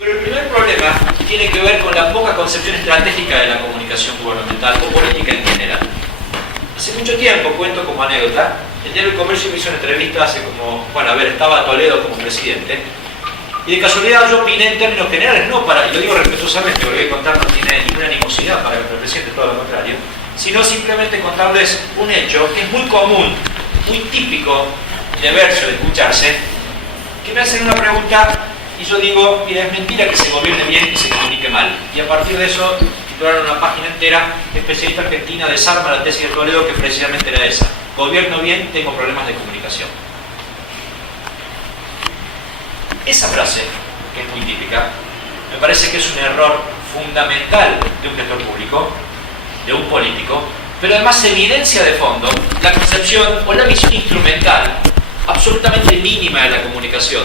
Pero el primer problema tiene que ver con la poca concepción estratégica de la comunicación gubernamental o política en general. Hace mucho tiempo, cuento como anécdota, el Diario del Comercio me hizo una entrevista hace como, bueno, a ver, estaba Toledo como presidente, y de casualidad yo opiné en términos generales, no para, y lo digo respetuosamente, lo que voy a contar no tiene ninguna animosidad para que el presidente, todo lo contrario, sino simplemente contarles un hecho que es muy común, muy típico de verse o de escucharse, que me hacen una pregunta y yo digo, mira, es mentira que se gobierne bien y se comunique mal. Y a partir de eso titularon una página entera, especialista argentina desarma la tesis de Toledo, que precisamente era esa: gobierno bien, tengo problemas de comunicación. Esa frase, que es muy típica, me parece que es un error fundamental de un gestor público, de un político, pero además evidencia de fondo la concepción o la visión instrumental absolutamente mínima de la comunicación,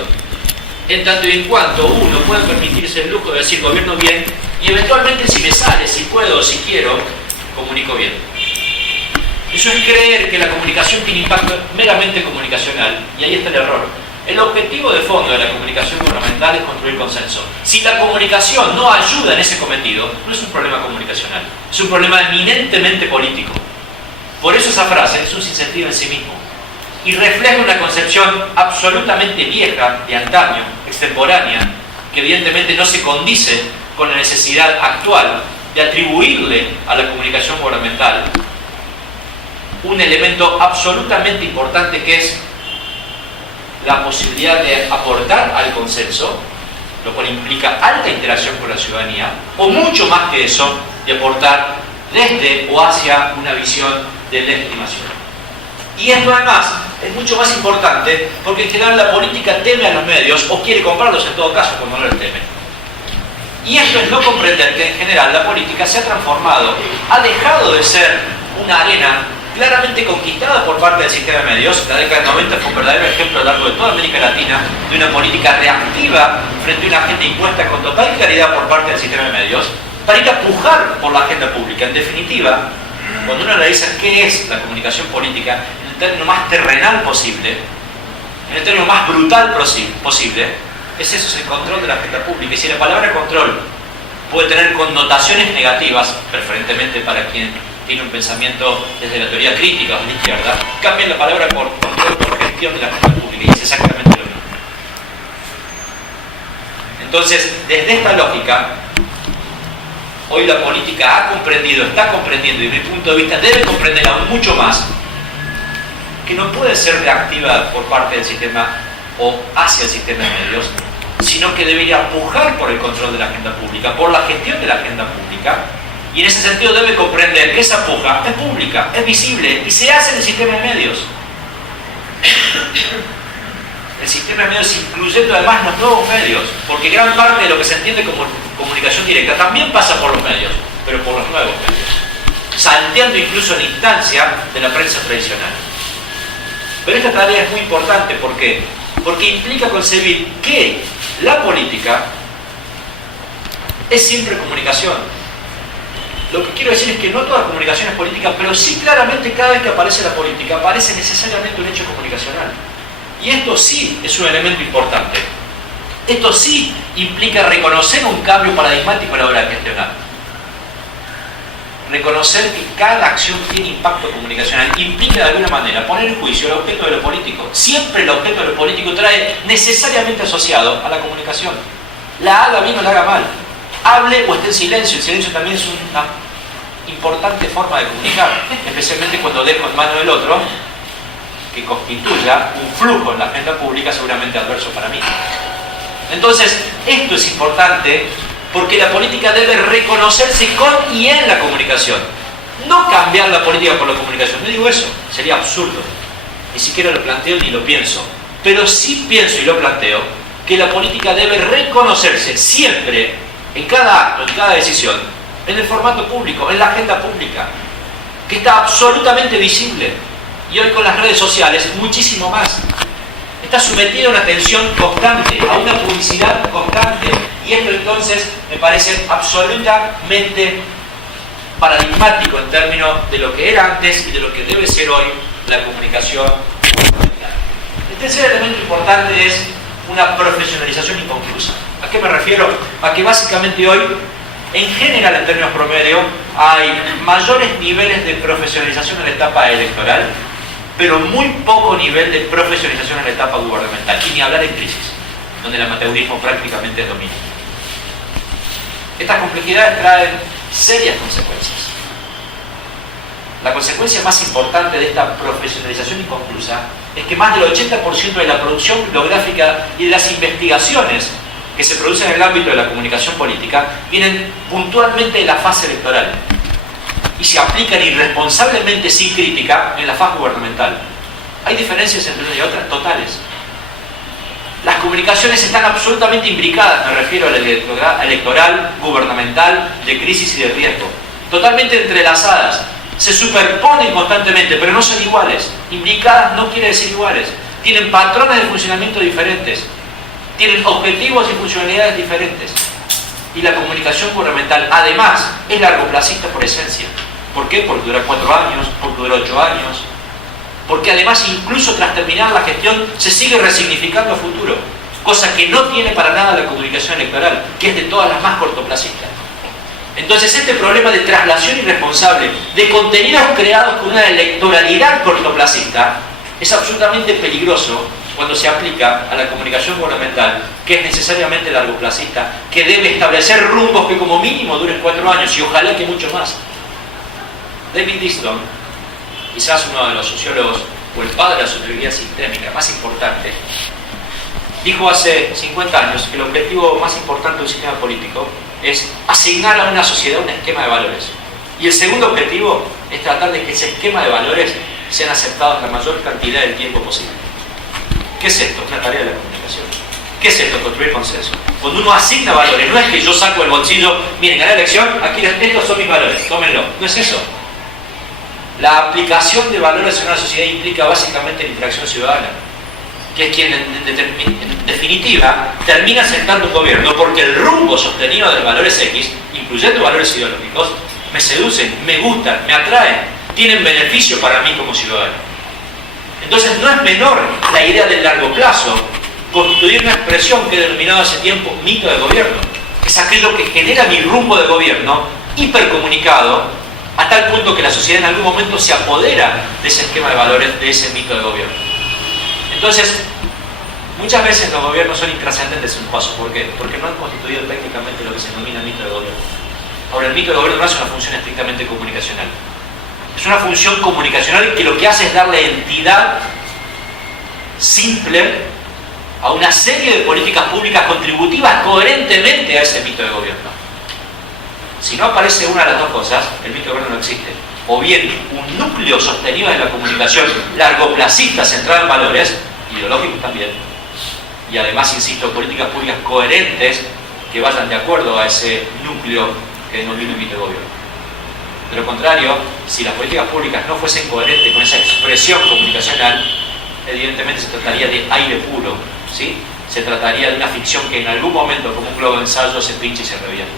en tanto y en cuanto uno puede permitirse el lujo de decir gobierno bien y eventualmente, si me sale, si puedo o si quiero, comunico bien. Eso es creer que la comunicación tiene impacto meramente comunicacional, y ahí está el error. El objetivo de fondo de la comunicación gubernamental es construir consenso. Si la comunicación no ayuda en ese cometido, no es un problema comunicacional, es un problema eminentemente político. Por eso esa frase es un sinsentido en sí mismo y refleja una concepción absolutamente vieja, de antaño, extemporánea, que evidentemente no se condice con la necesidad actual de atribuirle a la comunicación gubernamental un elemento absolutamente importante, que es la posibilidad de aportar al consenso, lo cual implica alta interacción con la ciudadanía, o mucho más que eso, de aportar desde o hacia una visión de legitimación. Y esto además es mucho más importante porque en general la política teme a los medios, o quiere comprarlos en todo caso cuando no los teme. Y esto es no comprender que en general la política se ha transformado, ha dejado de ser una arena claramente conquistada por parte del sistema de medios. La década del 90 fue un verdadero ejemplo a lo largo de toda América Latina de una política reactiva frente a una agenda impuesta con total claridad por parte del sistema de medios, para ir a pujar por la agenda pública. En definitiva, cuando uno analiza qué es la comunicación política en el término más terrenal posible, en el término más brutal posible, es eso, es el control de la agenda pública. Y si la palabra control puede tener connotaciones negativas, preferentemente para quien tiene un pensamiento desde la teoría crítica o de la izquierda, cambian la palabra por control, por gestión de la agenda pública, y es exactamente lo mismo. Entonces, desde esta lógica, hoy la política ha comprendido, está comprendiendo, y desde mi punto de vista debe comprender aún mucho más, que no puede ser reactiva por parte del sistema o hacia el sistema de medios, sino que debería pujar por el control de la agenda pública, por la gestión de la agenda pública, y en ese sentido debe comprender que esa puja es pública, es visible, y se hace en el sistema de medios. El sistema de medios incluyendo además los nuevos medios, porque gran parte de lo que se entiende como comunicación directa también pasa por los medios, pero por los nuevos medios, salteando incluso la instancia de la prensa tradicional. Pero esta tarea es muy importante, ¿por qué? Porque implica concebir que la política es siempre comunicación. Lo que quiero decir es que no toda comunicación es política, pero sí claramente cada vez que aparece la política aparece necesariamente un hecho comunicacional. Y esto sí es un elemento importante. Esto sí implica reconocer un cambio paradigmático a la hora de gestionar. Reconocer que cada acción tiene impacto comunicacional implica de alguna manera poner en juicio el objeto de lo político. Siempre el objeto de lo político trae necesariamente asociado a la comunicación. La haga bien o la haga mal. Hable o esté en silencio. El silencio también es una importante forma de comunicar, especialmente cuando dejo en mano del otro que constituya un flujo en la agenda pública seguramente adverso para mí. Entonces, esto es importante porque la política debe reconocerse con y en la comunicación. No cambiar la política por la comunicación. No digo eso, sería absurdo. Ni siquiera lo planteo ni lo pienso. Pero sí pienso y lo planteo que la política debe reconocerse siempre, en cada acto, en cada decisión, en el formato público, en la agenda pública, que está absolutamente visible. Y hoy con las redes sociales muchísimo más. Está sometida a una atención constante, a una publicidad constante. Y esto entonces me parece absolutamente paradigmático en términos de lo que era antes y de lo que debe ser hoy la comunicación. El tercer elemento importante es una profesionalización inconclusa. ¿A qué me refiero? A que básicamente hoy, en general, en términos promedio, hay mayores niveles de profesionalización en la etapa electoral, pero muy poco nivel de profesionalización en la etapa gubernamental, y ni hablar en crisis, donde el amateurismo prácticamente es dominio. Estas complejidades traen serias consecuencias. La consecuencia más importante de esta profesionalización inconclusa es que más del 80% de la producción bibliográfica y de las investigaciones que se producen en el ámbito de la comunicación política vienen puntualmente de la fase electoral y se aplican irresponsablemente sin crítica en la fase gubernamental. Hay diferencias entre una y otra totales. Las comunicaciones están absolutamente imbricadas, me refiero al electoral, gubernamental, de crisis y de riesgo. Totalmente entrelazadas. Se superponen constantemente, pero no son iguales. Imbricadas no quiere decir iguales. Tienen patrones de funcionamiento diferentes. Tienen objetivos y funcionalidades diferentes. Y la comunicación gubernamental, además, es largoplacista por esencia. ¿Por qué? Porque dura 4 años, porque dura 8 años. Porque además, incluso tras terminar la gestión, se sigue resignificando a futuro. Cosa que no tiene para nada la comunicación electoral, que es de todas las más cortoplacistas. Entonces, este problema de traslación irresponsable de contenidos creados con una electoralidad cortoplacista es absolutamente peligroso cuando se aplica a la comunicación gubernamental, que es necesariamente largoplacista, que debe establecer rumbos que como mínimo duren 4 años y ojalá que mucho más. David Diston, quizás uno de los sociólogos o el padre de la sociología sistémica más importante, dijo hace 50 años que el objetivo más importante de un sistema político es asignar a una sociedad un esquema de valores. Y el segundo objetivo es tratar de que ese esquema de valores sean aceptados la mayor cantidad de tiempo posible. ¿Qué es esto? Una tarea de la comunicación. ¿Qué es esto? Construir consenso. Cuando uno asigna valores, no es que yo saco el bolsillo, miren, gané la elección, aquí estos son mis valores, tómenlo. No es eso. La aplicación de valores en una sociedad implica básicamente la interacción ciudadana, que es quien en definitiva termina sentando un gobierno, porque el rumbo sostenido de los valores X, incluyendo valores ideológicos, me seducen, me gustan, me atraen, tienen beneficio para mí como ciudadano. Entonces no es menor la idea del largo plazo constituir una expresión que he denominado hace tiempo mito de gobierno. Es aquello que genera mi rumbo de gobierno hipercomunicado a tal punto que la sociedad en algún momento se apodera de ese esquema de valores, de ese mito de gobierno. Entonces, muchas veces los gobiernos son intrascendentes en un paso. ¿Por qué? Porque no han constituido técnicamente lo que se denomina mito de gobierno. Ahora, el mito de gobierno no es una función estrictamente comunicacional. Es una función comunicacional que lo que hace es darle entidad simple a una serie de políticas públicas contributivas coherentemente a ese mito de gobierno. Si no aparece una de las dos cosas, el mito de gobierno no existe. O bien un núcleo sostenido en la comunicación largoplacista centrado en valores, ideológicos también, y además, insisto, políticas públicas coherentes que vayan de acuerdo a ese núcleo que denomina el mito de gobierno. De lo contrario, si las políticas públicas no fuesen coherentes con esa expresión comunicacional, evidentemente se trataría de aire puro, ¿sí? Se trataría de una ficción que en algún momento, como un globo de ensayo, se pincha y se revierte.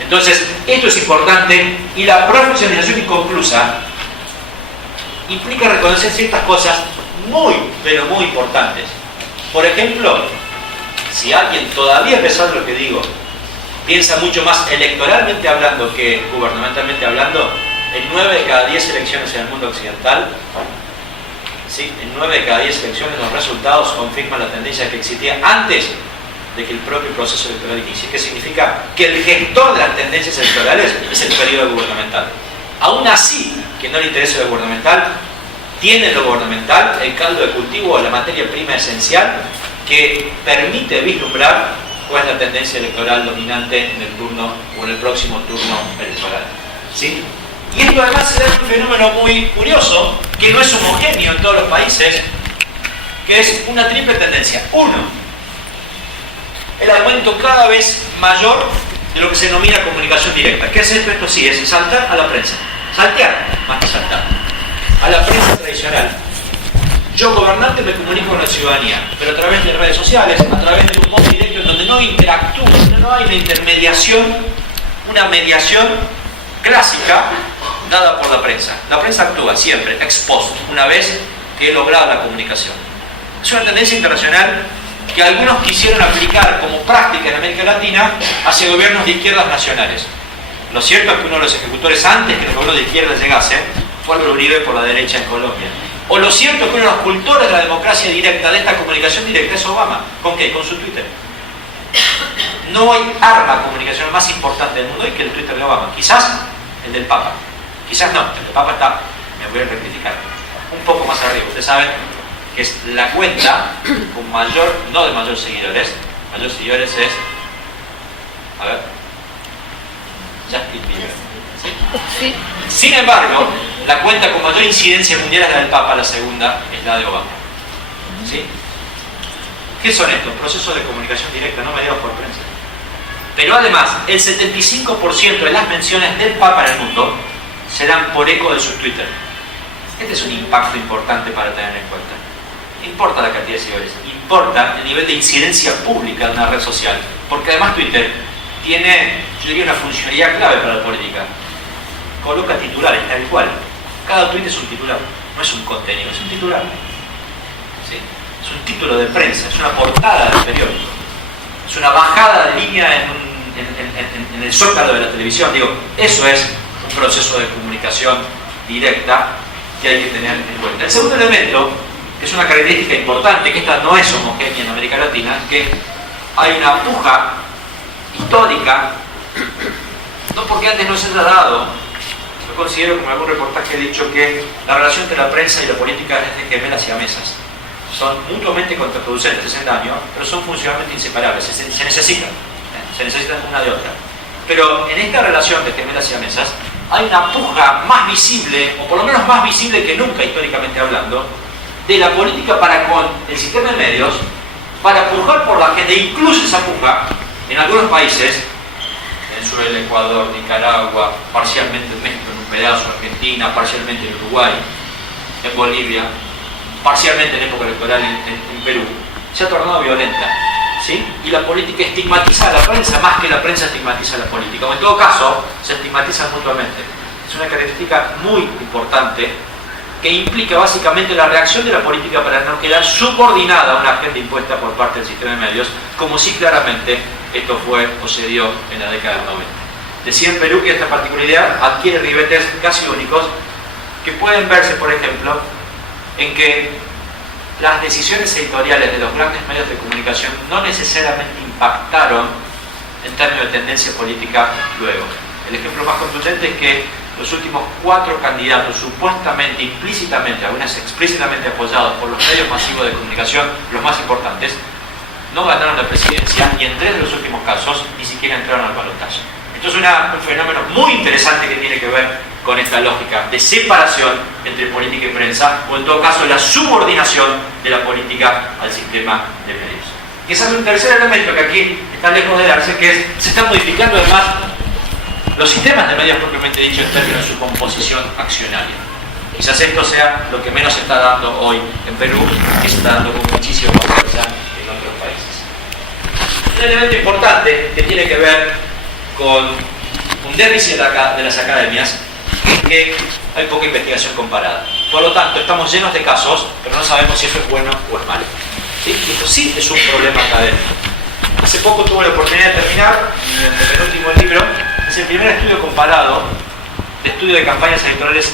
Entonces, esto es importante, y la profesionalización inconclusa implica reconocer ciertas cosas muy, pero muy importantes. Por ejemplo, si alguien todavía, a pesar de lo que digo, piensa mucho más electoralmente hablando que gubernamentalmente hablando, en 9 de cada 10 elecciones en el mundo occidental, ¿sí? En 9 de cada 10 elecciones los resultados confirman la tendencia que existía antes de que el propio proceso electoral inicie. ¿Qué significa? Que el gestor de las tendencias electorales es el periodo gubernamental. Aún así, que no le interesa lo gubernamental, tiene en lo gubernamental el caldo de cultivo o la materia prima esencial que permite vislumbrar cuál es la tendencia electoral dominante en el turno o en el próximo turno electoral. ¿Sí? Y esto además se da un fenómeno muy curioso, que no es homogéneo en todos los países, que es una triple tendencia. Uno, el aumento cada vez mayor de lo que se denomina comunicación directa. ¿Qué es esto? Esto sí, es saltar a la prensa. Saltear, más que saltar. A la prensa tradicional. Yo, gobernante, me comunico con la ciudadanía, pero a través de redes sociales, a través de un modo directo en donde no interactúo, donde no hay una intermediación, una mediación clásica dada por la prensa. La prensa actúa siempre, ex post, una vez que he logrado la comunicación. Es una tendencia internacional que algunos quisieron aplicar como práctica en América Latina hacia gobiernos de izquierdas nacionales. Lo cierto es que uno de los ejecutores antes que el gobierno de izquierda llegase fue Álvaro Uribe por la derecha en Colombia. O lo cierto es que uno de los cultores de la democracia directa, de esta comunicación directa, es Obama. ¿Con qué? Con su Twitter. No hay arma comunicacional más importante del mundo hoy que el Twitter de Obama. Quizás el del Papa. Quizás no. El del Papa está, me voy a rectificar, un poco más arriba. Ustedes saben que es la cuenta con mayor, no de mayor seguidores es, a ver, Justin Bieber. ¿Sí? Sí. Sin embargo, la cuenta con mayor incidencia mundial es la del Papa, la segunda es la de Obama. ¿Sí? ¿Qué son estos? Procesos de comunicación directa, no mediados por prensa. Pero además, el 75% de las menciones del Papa en el mundo se dan por eco de su Twitter. Este es un impacto importante para tener en cuenta. No importa la cantidad de seguidores, importa el nivel de incidencia pública de una red social. Porque además Twitter tiene, yo diría, una funcionalidad clave para la política. Coloca titulares, tal cual. Cada tweet es un titular, no es un contenido, es un titular. ¿Sí? Es un título de prensa, es una portada del periódico. Es una bajada de línea en el zócalo de la televisión. Digo, eso es un proceso de comunicación directa que hay que tener en cuenta. El segundo elemento, que es una característica importante, que esta no es homogénea en América Latina, es que hay una puja histórica, no porque antes no se haya dado. Yo considero, como en algún reportaje he dicho, que la relación entre la prensa y la política es de gemelas siamesas. Son mutuamente contraproducentes en daño, pero son funcionalmente inseparables, se necesitan una de otra. Pero en esta relación de gemelas siamesas hay una puja más visible, o por lo menos más visible que nunca históricamente hablando, de la política para con el sistema de medios, para pujar por la gente, incluso esa puja, en algunos países, Venezuela, Ecuador, Nicaragua, parcialmente en México en un pedazo, Argentina, parcialmente en Uruguay, en Bolivia, parcialmente en época electoral en Perú, se ha tornado violenta, ¿sí? Y la política estigmatiza a la prensa más que la prensa estigmatiza a la política, o en todo caso se estigmatizan mutuamente. Es una característica muy importante que implica básicamente la reacción de la política para no quedar subordinada a una agenda impuesta por parte del sistema de medios, como sí claramente esto fue o se dio en la década del 90. Decía en Perú que esta particularidad adquiere ribetes casi únicos que pueden verse, por ejemplo, en que las decisiones editoriales de los grandes medios de comunicación no necesariamente impactaron en términos de tendencia política luego. El ejemplo más contundente es que los últimos 4 candidatos supuestamente, implícitamente, algunas explícitamente apoyados por los medios masivos de comunicación, los más importantes, no ganaron la presidencia y en 3 de los últimos casos ni siquiera entraron al balotaje. Esto es un fenómeno muy interesante que tiene que ver con esta lógica de separación entre política y prensa, o en todo caso la subordinación de la política al sistema de medios. Y ese es un tercer elemento que aquí está lejos de darse, que es, se están modificando además los sistemas de medios propiamente dicho en términos de su composición accionaria. Quizás esto sea lo que menos se está dando hoy en Perú, que se está dando con muchísima más fuerza en otros países. Un elemento importante que tiene que ver con un déficit de las academias es que hay poca investigación comparada. Por lo tanto, estamos llenos de casos, pero no sabemos si eso es bueno o es malo. ¿Sí? Y esto sí es un problema académico. Hace poco tuve la oportunidad de terminar el penúltimo libro. Es el primer estudio comparado de estudio de campañas electorales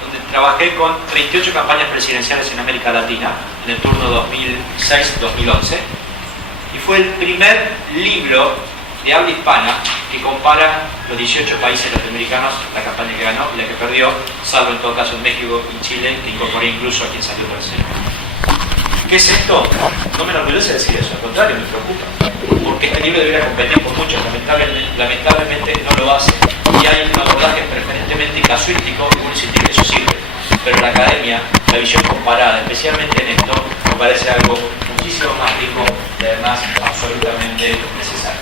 donde trabajé con 38 campañas presidenciales en América Latina en el turno 2006-2011 y fue el primer libro de habla hispana que compara los 18 países latinoamericanos, la campaña que ganó y la que perdió, salvo en todo caso en México y Chile, que incorporé incluso a quien salió tercero. ¿Qué es esto? No me enorgullece decir eso, al contrario, me preocupa. Porque este libro debería competir con muchos, lamentablemente no lo hace. Y hay un abordaje preferentemente casuístico, y insistir que eso sirve. Pero la academia, la visión comparada, especialmente en esto, me parece algo muchísimo más rico y además absolutamente necesario.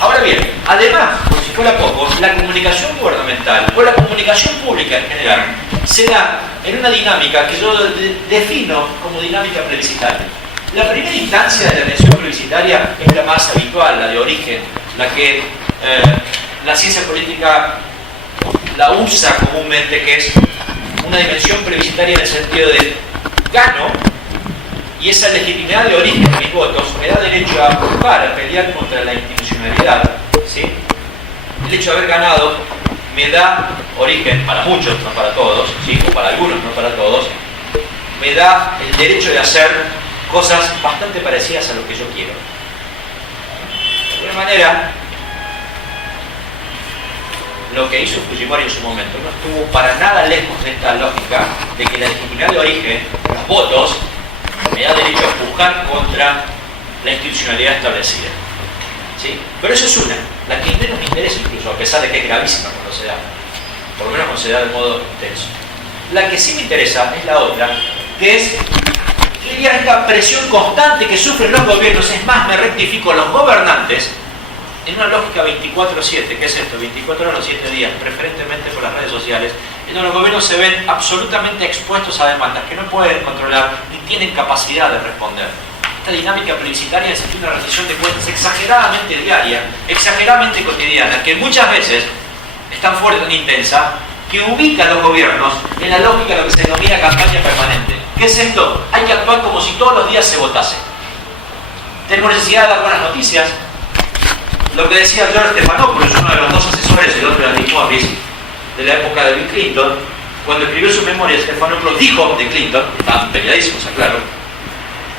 Ahora bien, además, por si fuera poco, la comunicación gubernamental o la comunicación pública en general se da en una dinámica que yo defino como dinámica plebiscitaria. La primera instancia de la elección plebiscitaria es la más habitual, la de origen, la que la ciencia política la usa comúnmente, que es una dimensión plebiscitaria en el sentido de gano Y esa legitimidad de origen de mis votos me da derecho a buscar, a pelear contra la institucionalidad, ¿sí? El hecho de haber ganado me da origen, para muchos, no para todos, ¿sí? O para algunos, no para todos, me da el derecho de hacer cosas bastante parecidas a lo que yo quiero. De alguna manera, lo que hizo Fujimori en su momento no estuvo para nada lejos de esta lógica de que la legitimidad de origen, los votos, me da derecho a empujar contra la institucionalidad establecida. ¿Sí? Pero eso es una, la que menos me interesa incluso, a pesar de que es gravísima cuando se da, por lo menos cuando se da de modo intenso. La que sí me interesa es la otra, que es, yo diría, esta presión constante que sufren los gobiernos, es más, me rectifico, los gobernantes, en una lógica 24/7, ¿qué es esto? 24 horas los 7 días, preferentemente por las redes sociales, en donde los gobiernos se ven absolutamente expuestos a demandas que no pueden controlar ni tienen capacidad de responder. Esta dinámica plebiscitaria es una rendición de cuentas exageradamente diaria, exageradamente cotidiana, que muchas veces es tan fuerte, tan intensa, que ubica a los gobiernos en la lógica de lo que se denomina campaña permanente. ¿Qué es esto? Hay que actuar como si todos los días se votase. Tenemos necesidad de dar buenas noticias. Lo que decía George Stephanopoulos, uno de los dos asesores, el otro era Dick Morris, de la época de Bill Clinton, cuando escribió su memoria, Stephanopoulos dijo de Clinton, estaban peleadísimos, aclaro,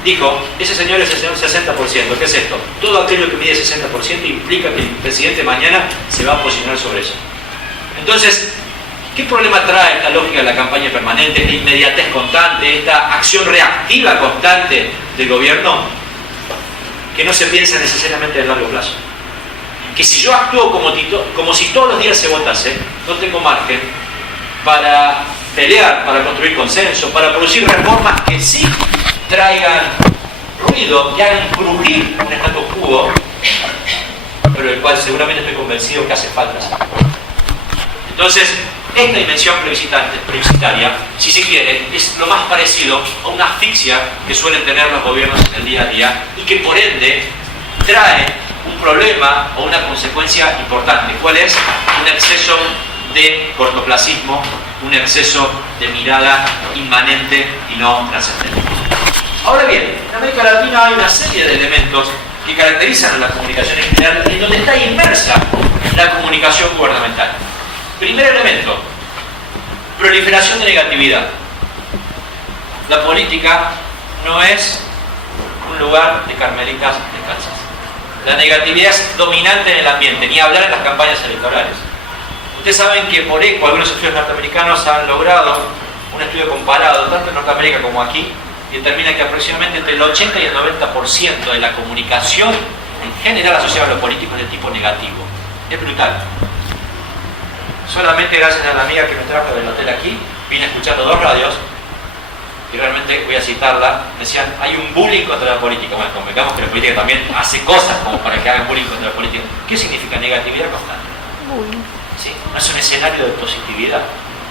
dijo, ese señor es el señor 60%, ¿qué es esto? Todo aquello que mide 60% implica que el presidente mañana se va a posicionar sobre eso. Entonces, ¿qué problema trae esta lógica de la campaña permanente, esta inmediatez constante, esta acción reactiva constante del gobierno? Que no se piensa necesariamente en el largo plazo. Que si yo actúo como si todos los días se votase, no tengo margen para pelear, para construir consenso, para producir reformas que sí traigan ruido, que hagan crujir un status quo, pero el cual seguramente estoy convencido que hace falta. Entonces, esta dimensión plebiscitaria, si se quiere, es lo más parecido a una asfixia que suelen tener los gobiernos en el día a día y que por ende trae un problema o una consecuencia importante. ¿Cuál es? Un exceso de cortoplacismo, un exceso de mirada inmanente y no trascendente. Ahora bien, en América Latina hay una serie de elementos que caracterizan a la comunicación en general en donde está inmersa la comunicación gubernamental. Primer elemento, proliferación de negatividad. La política no es un lugar de carmelitas descalzas. La negatividad es dominante en el ambiente, ni hablar en las campañas electorales. Ustedes saben que por eco algunos estudios norteamericanos han logrado un estudio comparado, tanto en Norteamérica como aquí, y determina que aproximadamente entre el 80 y el 90% de la comunicación en general asociada a lo político es de tipo negativo. Es brutal. Solamente gracias a la amiga que me trajo del hotel aquí, vine escuchando 2 radios, y realmente voy a citarla, decían, hay un bullying contra la política. Bueno, convengamos que la política también hace cosas como para que hagan bullying contra la política. ¿Qué significa? Negatividad constante. ¿Sí? No es un escenario de positividad.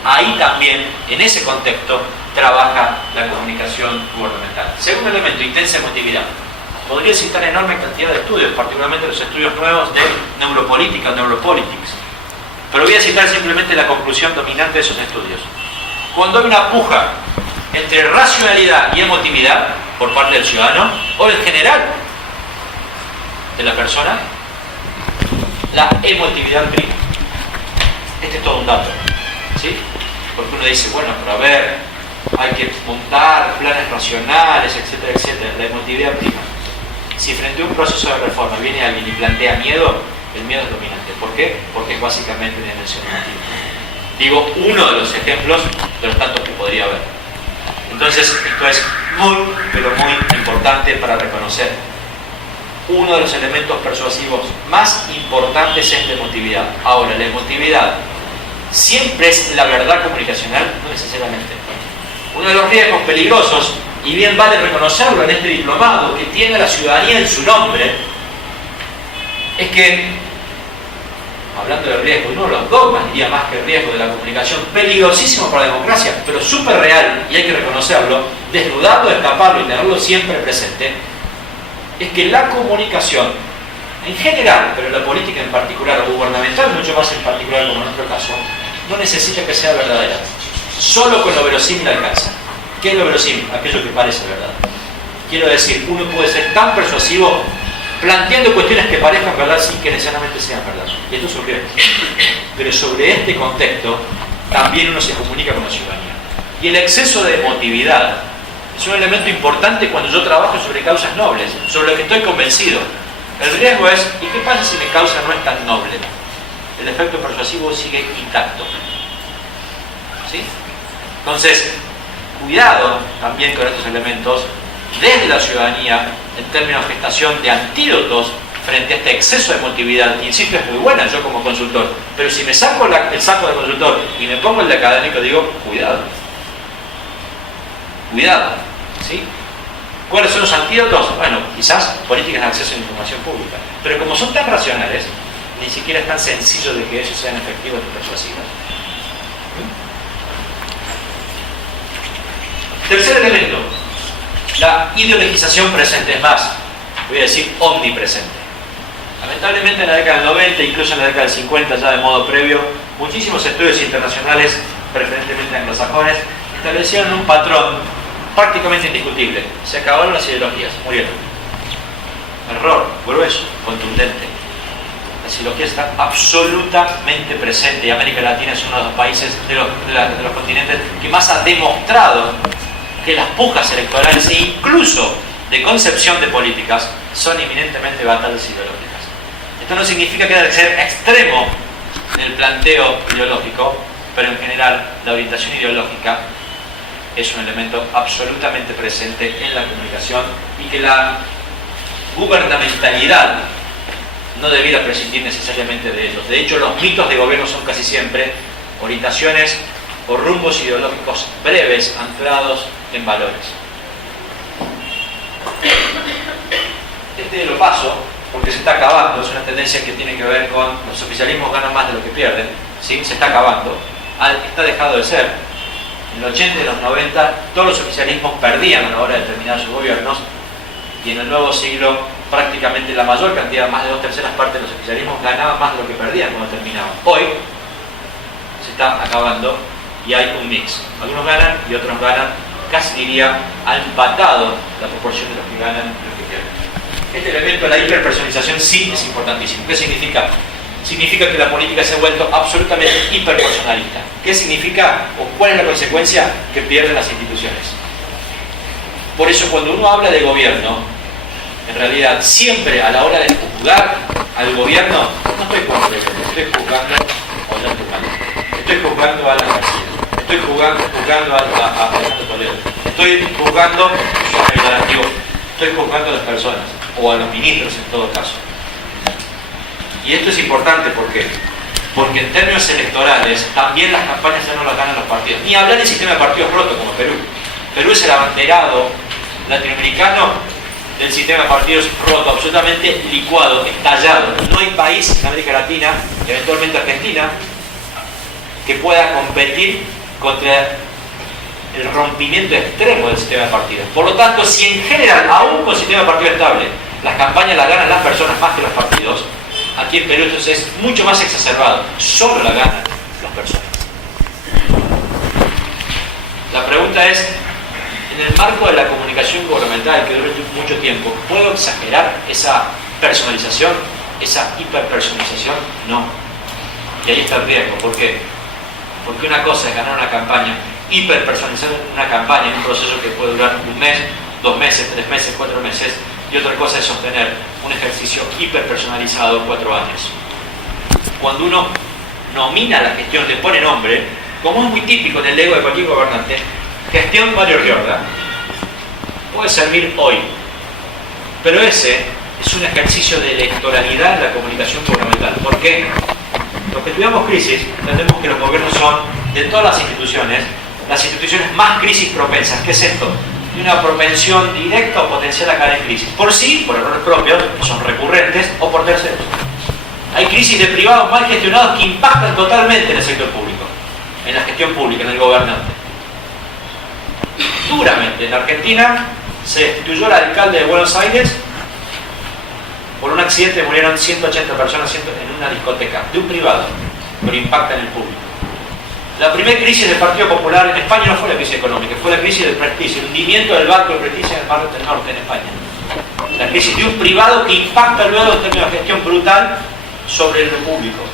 Ahí también, en ese contexto, trabaja la comunicación gubernamental. Segundo elemento, intensa emotividad. Podría citar enorme cantidad de estudios, particularmente los estudios nuevos de neuropolítica, neuropolitics. Pero voy a citar simplemente la conclusión dominante de esos estudios. Cuando hay una puja entre racionalidad y emotividad por parte del ciudadano, o en general de la persona, la emotividad prima. Este es todo un dato, ¿sí? Porque uno dice, bueno, pero a ver, hay que montar planes racionales, etcétera, etcétera. La emotividad prima. Si frente a un proceso de reforma viene alguien y plantea miedo, el miedo es dominante. ¿Por qué? Porque es básicamente una dimensión emotiva. Digo, uno de los ejemplos de los tantos que podría haber. Entonces, esto es muy, pero muy importante para reconocer. Uno de los elementos persuasivos más importantes es la emotividad. Ahora, la emotividad siempre es la verdad comunicacional, no necesariamente. Uno de los riesgos peligrosos, y bien vale reconocerlo en este diplomado que tiene la ciudadanía en su nombre, es que, hablando de riesgo, uno de los dogmas, diría más que riesgo de la comunicación, peligrosísimo para la democracia, pero súper real, y hay que reconocerlo, desnudarlo, escaparlo y tenerlo siempre presente, es que la comunicación, en general, pero la política en particular, o gubernamental, mucho más en particular como en nuestro caso, no necesita que sea verdadera. Solo con lo verosímil alcanza. ¿Qué es lo verosímil? Aquello que parece verdad. Quiero decir, uno puede ser tan persuasivo planteando cuestiones que parezcan verdad sin que necesariamente sean verdad. Y esto es un riesgo. Pero sobre este contexto también uno se comunica con la ciudadanía. Y el exceso de emotividad es un elemento importante cuando yo trabajo sobre causas nobles, sobre lo que estoy convencido. El riesgo es, ¿y qué pasa si mi causa no es tan noble? El efecto persuasivo sigue intacto. ¿Sí? Entonces, cuidado también con estos elementos desde la ciudadanía en términos de gestación de antídotos frente a este exceso de emotividad, que insisto es muy buena yo como consultor, pero si me saco el saco de consultor y me pongo el de académico, digo, cuidado. Cuidado. ¿Sí? ¿Cuáles son los antídotos? Bueno, quizás políticas de acceso a la información pública, pero como son tan racionales, ni siquiera es tan sencillo de que ellos sean efectivos y persuasivos. Tercer elemento, la ideologización presente, es más, voy a decir omnipresente. Lamentablemente en la década del 90, incluso en la década del 50, ya de modo previo, muchísimos estudios internacionales, preferentemente anglosajones, establecieron un patrón prácticamente indiscutible. Se acabaron las ideologías, murieron. Error, grueso, contundente. Las ideologías están absolutamente presentes y América Latina es uno de los países de los continentes que más ha demostrado que las pujas electorales e incluso de concepción de políticas son eminentemente batallas ideológicas. Esto no significa que haya que ser extremo en el planteo ideológico, pero en general la orientación ideológica es un elemento absolutamente presente en la comunicación y que la gubernamentalidad no debiera prescindir necesariamente de ellos. De hecho, los mitos de gobierno son casi siempre orientaciones o rumbos ideológicos breves anclados en valores. Este lo paso porque se está acabando, es una tendencia que tiene que ver con los oficialismos ganan más de lo que pierden, ¿sí? Se está acabando, está dejado de ser. En los 80 y los 90 todos los oficialismos perdían a la hora de terminar sus gobiernos y en el nuevo siglo prácticamente la mayor cantidad, más de 2/3 partes de los oficialismos ganaban más de lo que perdían cuando terminaban. Hoy se está acabando y hay un mix. Algunos ganan y otros ganan, casi diría, ha empatado la proporción de los que ganan y los que pierden. Este elemento de la hiperpersonalización sí es importantísimo. ¿Qué significa? Significa que la política se ha vuelto absolutamente hiperpersonalista. ¿Qué significa o cuál es la consecuencia? Que pierden las instituciones. Por eso cuando uno habla de gobierno, en realidad siempre a la hora de juzgar al gobierno, no estoy juzgando, estoy juzgando a Ollanta Humala, estoy juzgando a Alan García, estoy juzgando a Fernando Toledo, estoy juzgando a estoy juzgando a las personas, o a los ministros en todo caso. Y esto es importante porque en términos electorales también las campañas ya no las ganan los partidos. Ni hablar del sistema de partidos roto como Perú. Perú es el abanderado latinoamericano del sistema de partidos roto, absolutamente licuado, estallado. No hay país en América Latina, eventualmente Argentina, que pueda competir contra el rompimiento extremo del sistema de partidos. Por lo tanto, si en general, aún con sistema de partido estable, las campañas las ganan las personas más que los partidos, aquí en Perú entonces es mucho más exacerbado. Solo la ganan las personas. La pregunta es, en el marco de la comunicación gubernamental que dura mucho tiempo, ¿puedo exagerar esa personalización, esa hiperpersonalización? No. Y ahí está el riesgo. ¿Por qué? Porque una cosa es ganar una campaña, hiperpersonalizar una campaña en un proceso que puede durar 1 mes, 2 meses, 3 meses, 4 meses, y otra cosa es sostener un ejercicio hiperpersonalizado 4 años. Cuando uno nomina la gestión, le pone nombre, como es muy típico en el ego de cualquier gobernante, gestión Mario Riorda puede servir hoy, pero ese es un ejercicio de electoralidad en la comunicación gubernamental. ¿Por qué? Los que estudiamos crisis entendemos que los gobiernos son, de todas las instituciones más crisis propensas. ¿Qué es esto? De una propensión directa o potencial a caer en crisis. Por sí, por errores propios, que son recurrentes, o por terceros. Hay crisis de privados mal gestionados que impactan totalmente en el sector público, en la gestión pública, en el gobernante. Duramente, en Argentina se destituyó al alcalde de Buenos Aires por un accidente, murieron 180 personas en una discoteca, de un privado, pero impacta en el público. La primera crisis del Partido Popular en España no fue la crisis económica, fue la crisis del prestigio, el hundimiento del barco del prestigio en el Mar del Norte en España. La crisis de un privado que impacta luego en términos de gestión brutal sobre lo público.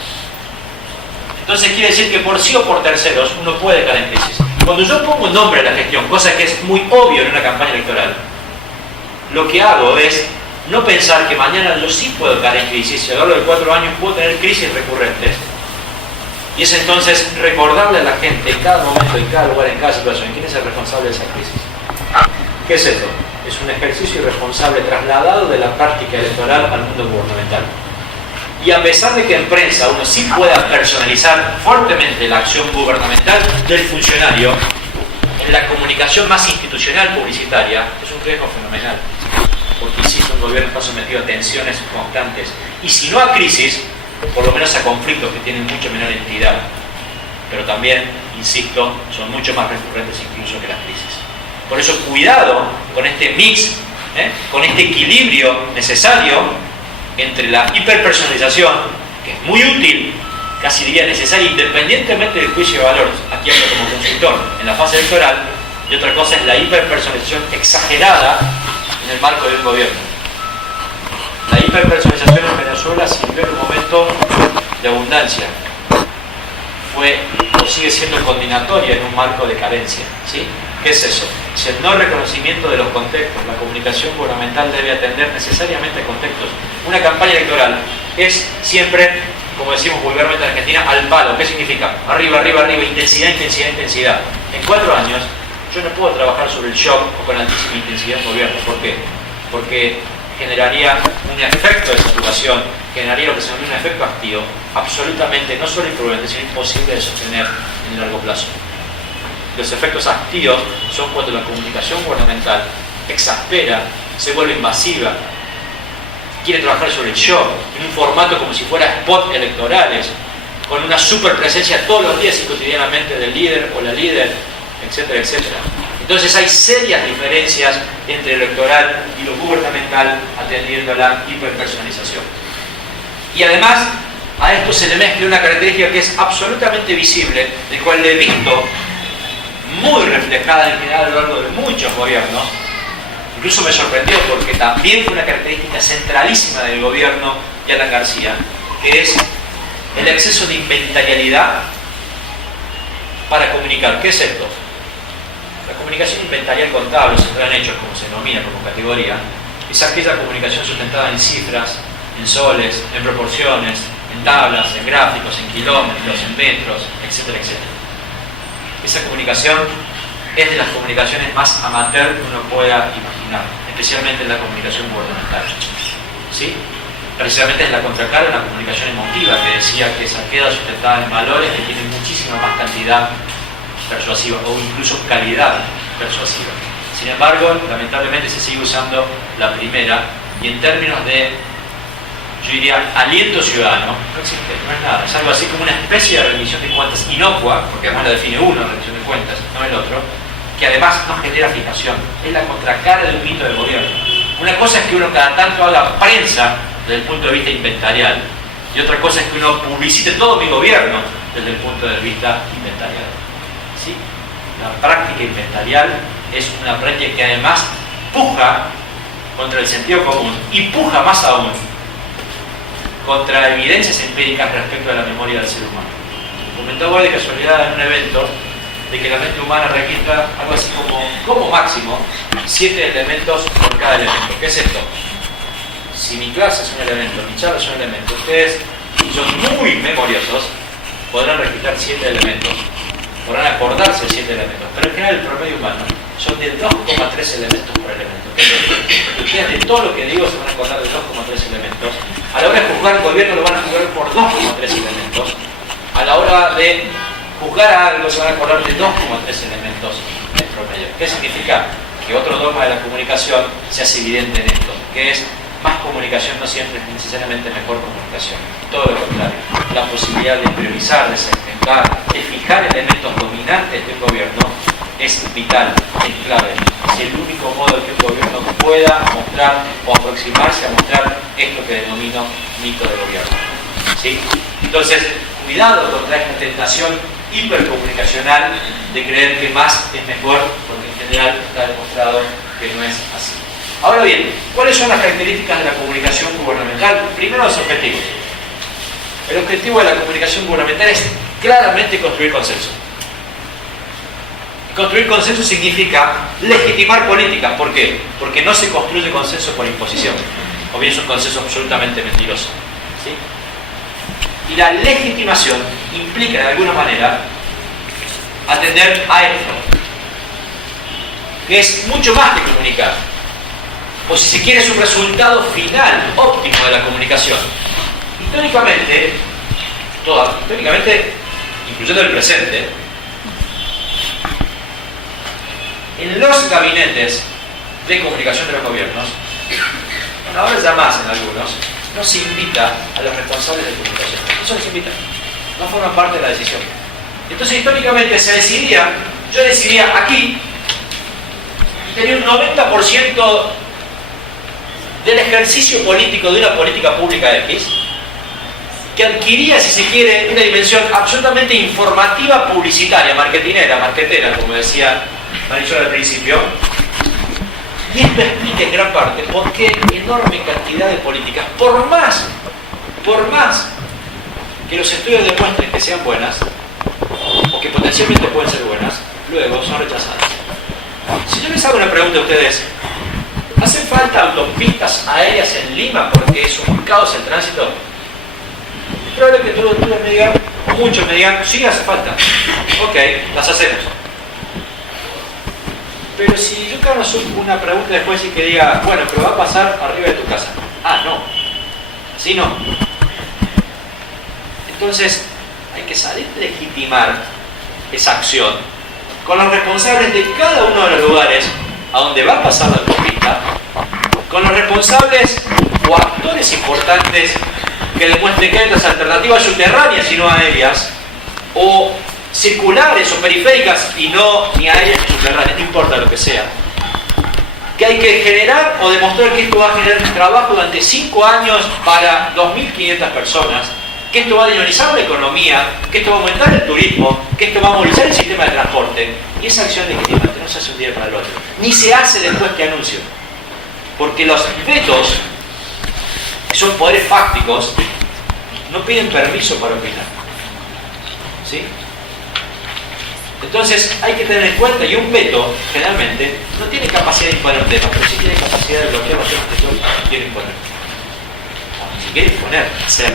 Entonces quiere decir que por sí o por terceros uno puede caer en crisis. Cuando yo pongo un nombre a la gestión, cosa que es muy obvio en una campaña electoral, lo que hago es no pensar que mañana yo sí puedo caer en crisis, y a lo largo de 4 años puedo tener crisis recurrentes. Y es entonces recordarle a la gente en cada momento, en cada lugar, en cada situación, quién es el responsable de esa crisis. ¿Qué es esto? Es un ejercicio irresponsable trasladado de la práctica electoral al mundo gubernamental. Y a pesar de que en prensa uno sí pueda personalizar fuertemente la acción gubernamental del funcionario, en la comunicación más institucional publicitaria es un riesgo fenomenal. Porque insisto, un gobierno está sometido a tensiones constantes. Y si no a crisis, por lo menos a conflictos que tienen mucho menor entidad. Pero también, insisto, son mucho más recurrentes incluso que las crisis. Por eso, cuidado con este mix, con este equilibrio necesario entre la hiperpersonalización, que es muy útil, casi diría necesaria, independientemente del juicio de valor, aquí hablo como consultor, en la fase electoral, y otra cosa es la hiperpersonalización exagerada en el marco de un gobierno. La hiperpersonalización en Venezuela sirvió en un momento de abundancia. Fue o sigue siendo coordinatoria en un marco de carencia. ¿Sí? ¿Qué es eso? Si el no reconocimiento de los contextos, la comunicación gubernamental debe atender necesariamente a contextos. Una campaña electoral es siempre, como decimos vulgarmente en Argentina, al palo. ¿Qué significa? Arriba, arriba, arriba, intensidad, intensidad, intensidad. En 4 años yo no puedo trabajar sobre el shock o con altísima intensidad en gobierno. ¿Por qué? Porque generaría un efecto de saturación, generaría lo que se llama un efecto hastío, absolutamente no solo imprudente, sino imposible de sostener en el largo plazo. Los efectos hastíos son cuando la comunicación gubernamental exaspera, se vuelve invasiva, quiere trabajar sobre el shock, en un formato como si fuera spot electorales, con una superpresencia todos los días y cotidianamente del líder o la líder, etcétera, etcétera. Entonces hay serias diferencias entre lo electoral y lo gubernamental atendiendo a la hiperpersonalización. Y además a esto se le mezcla una característica que es absolutamente visible, de cual le he visto muy reflejada en general a lo largo de muchos gobiernos. Incluso me sorprendió porque también fue una característica centralísima del gobierno de Alan García, que es el exceso de inventarialidad para comunicar. ¿Qué es esto? La comunicación inventarial contable, centrada en hechos, como se denomina como categoría, es aquella comunicación sustentada en cifras, en soles, en proporciones, en tablas, en gráficos, en kilómetros, en metros, etcétera, etcétera. Esa comunicación es de las comunicaciones más amateur que uno pueda imaginar, especialmente en la comunicación gubernamental. ¿Sí? Precisamente es la contracara de una comunicación emotiva que decía que esa queda sustentada en valores que tienen muchísima más cantidad persuasiva o incluso calidad persuasiva. Sin embargo, lamentablemente se sigue usando la primera y en términos de, yo diría, aliento ciudadano, no existe, no es nada, es algo así como una especie de rendición de cuentas inocua, porque además la define uno, rendición de cuentas, no el otro, que además no genera fijación, es la contracara de un mito del gobierno. Una cosa es que uno cada tanto haga prensa desde el punto de vista inventarial y otra cosa es que uno publicite todo mi gobierno desde el punto de vista inventarial. ¿Sí? La práctica inventarial es una práctica que además puja contra el sentido común y puja más aún contra evidencias empíricas respecto a la memoria del ser humano. Comentaba hoy de casualidad en un evento de que la mente humana registra algo así como máximo 7 elementos por cada elemento. ¿Qué es esto? Si mi clase es un elemento, mi charla es un elemento, ustedes, si son muy memoriosos, podrán registrar 7 elementos, podrán acordarse de 7 elementos, pero en general el promedio humano son de 2,3 elementos por elemento. Ustedes de todo lo que digo se van a acordar de 2,3 elementos. A la hora de juzgar el gobierno lo van a juzgar por 2,3 elementos. A la hora de juzgar a algo se van a acordar de 2,3 elementos en promedio. ¿Qué significa? Que otro dogma de la comunicación se hace evidente en esto, que es más comunicación no siempre es necesariamente mejor comunicación. Todo lo contrario. La posibilidad de priorizar, de segmentar, de fijar elementos dominantes de un gobierno es vital, es clave. Es el único modo de que un gobierno pueda mostrar o aproximarse a mostrar esto que denomino mito de gobierno. ¿Sí? Entonces, cuidado contra esta tentación hipercomunicacional de creer que más es mejor, porque en general está demostrado que no es así. Ahora bien, ¿cuáles son las características de la comunicación gubernamental? Primero, los objetivos. El objetivo de la comunicación gubernamental es claramente construir consenso. Construir consenso significa legitimar políticas. ¿Por qué? Porque no se construye consenso por imposición, o bien es un consenso absolutamente mentiroso. ¿Sí? Y la legitimación implica de alguna manera atender a esto, que es mucho más que comunicar, o si se quiere es un resultado final óptimo de la comunicación. Históricamente, incluyendo el presente, en los gabinetes de comunicación de los gobiernos, bueno, ahora ya más en algunos, no se invita a los responsables de comunicación. No se les invita. No forman parte de la decisión. Entonces, históricamente se decidía, yo decidía aquí, tenía un 90% del ejercicio político de una política pública X, que adquiría, si se quiere, una dimensión absolutamente informativa, publicitaria, marketera, como decía Marisol al principio. Y esto explica en gran parte por qué enorme cantidad de políticas, por más que los estudios demuestren que sean buenas, o que potencialmente pueden ser buenas, luego son rechazadas. Si yo les hago una pregunta a ustedes, ¿hacen falta autopistas aéreas en Lima porque es un caos el tránsito? Es probable que todos me digan, o muchos me digan, sí hace falta. Ok, las hacemos. Pero si yo hago una pregunta después y que diga, bueno, pero va a pasar arriba de tu casa. Ah, no. Así no. Entonces, hay que saber legitimar esa acción con los responsables de cada uno de los lugares a donde va a pasar la autopista, con los responsables o actores importantes que demuestren que hay otras alternativas subterráneas y no aéreas, o circulares o periféricas y no ni aéreas ni subterráneas, no importa lo que sea, que hay que generar o demostrar que esto va a generar trabajo durante 5 años para 2.500 personas, que esto va a dinamizar la economía, que esto va a aumentar el turismo, que esto va a movilizar el sistema de transporte. Y esa acción legitimante no se hace un día para el otro, ni se hace después que anuncio, porque los vetos, que son poderes fácticos, no piden permiso para opinar. ¿Sí? Entonces hay que tener en cuenta, y un veto generalmente no tiene capacidad de imponer temas, pero sí tiene capacidad de bloquear los temas que yo quiero imponer. Si quiere imponer, hacer,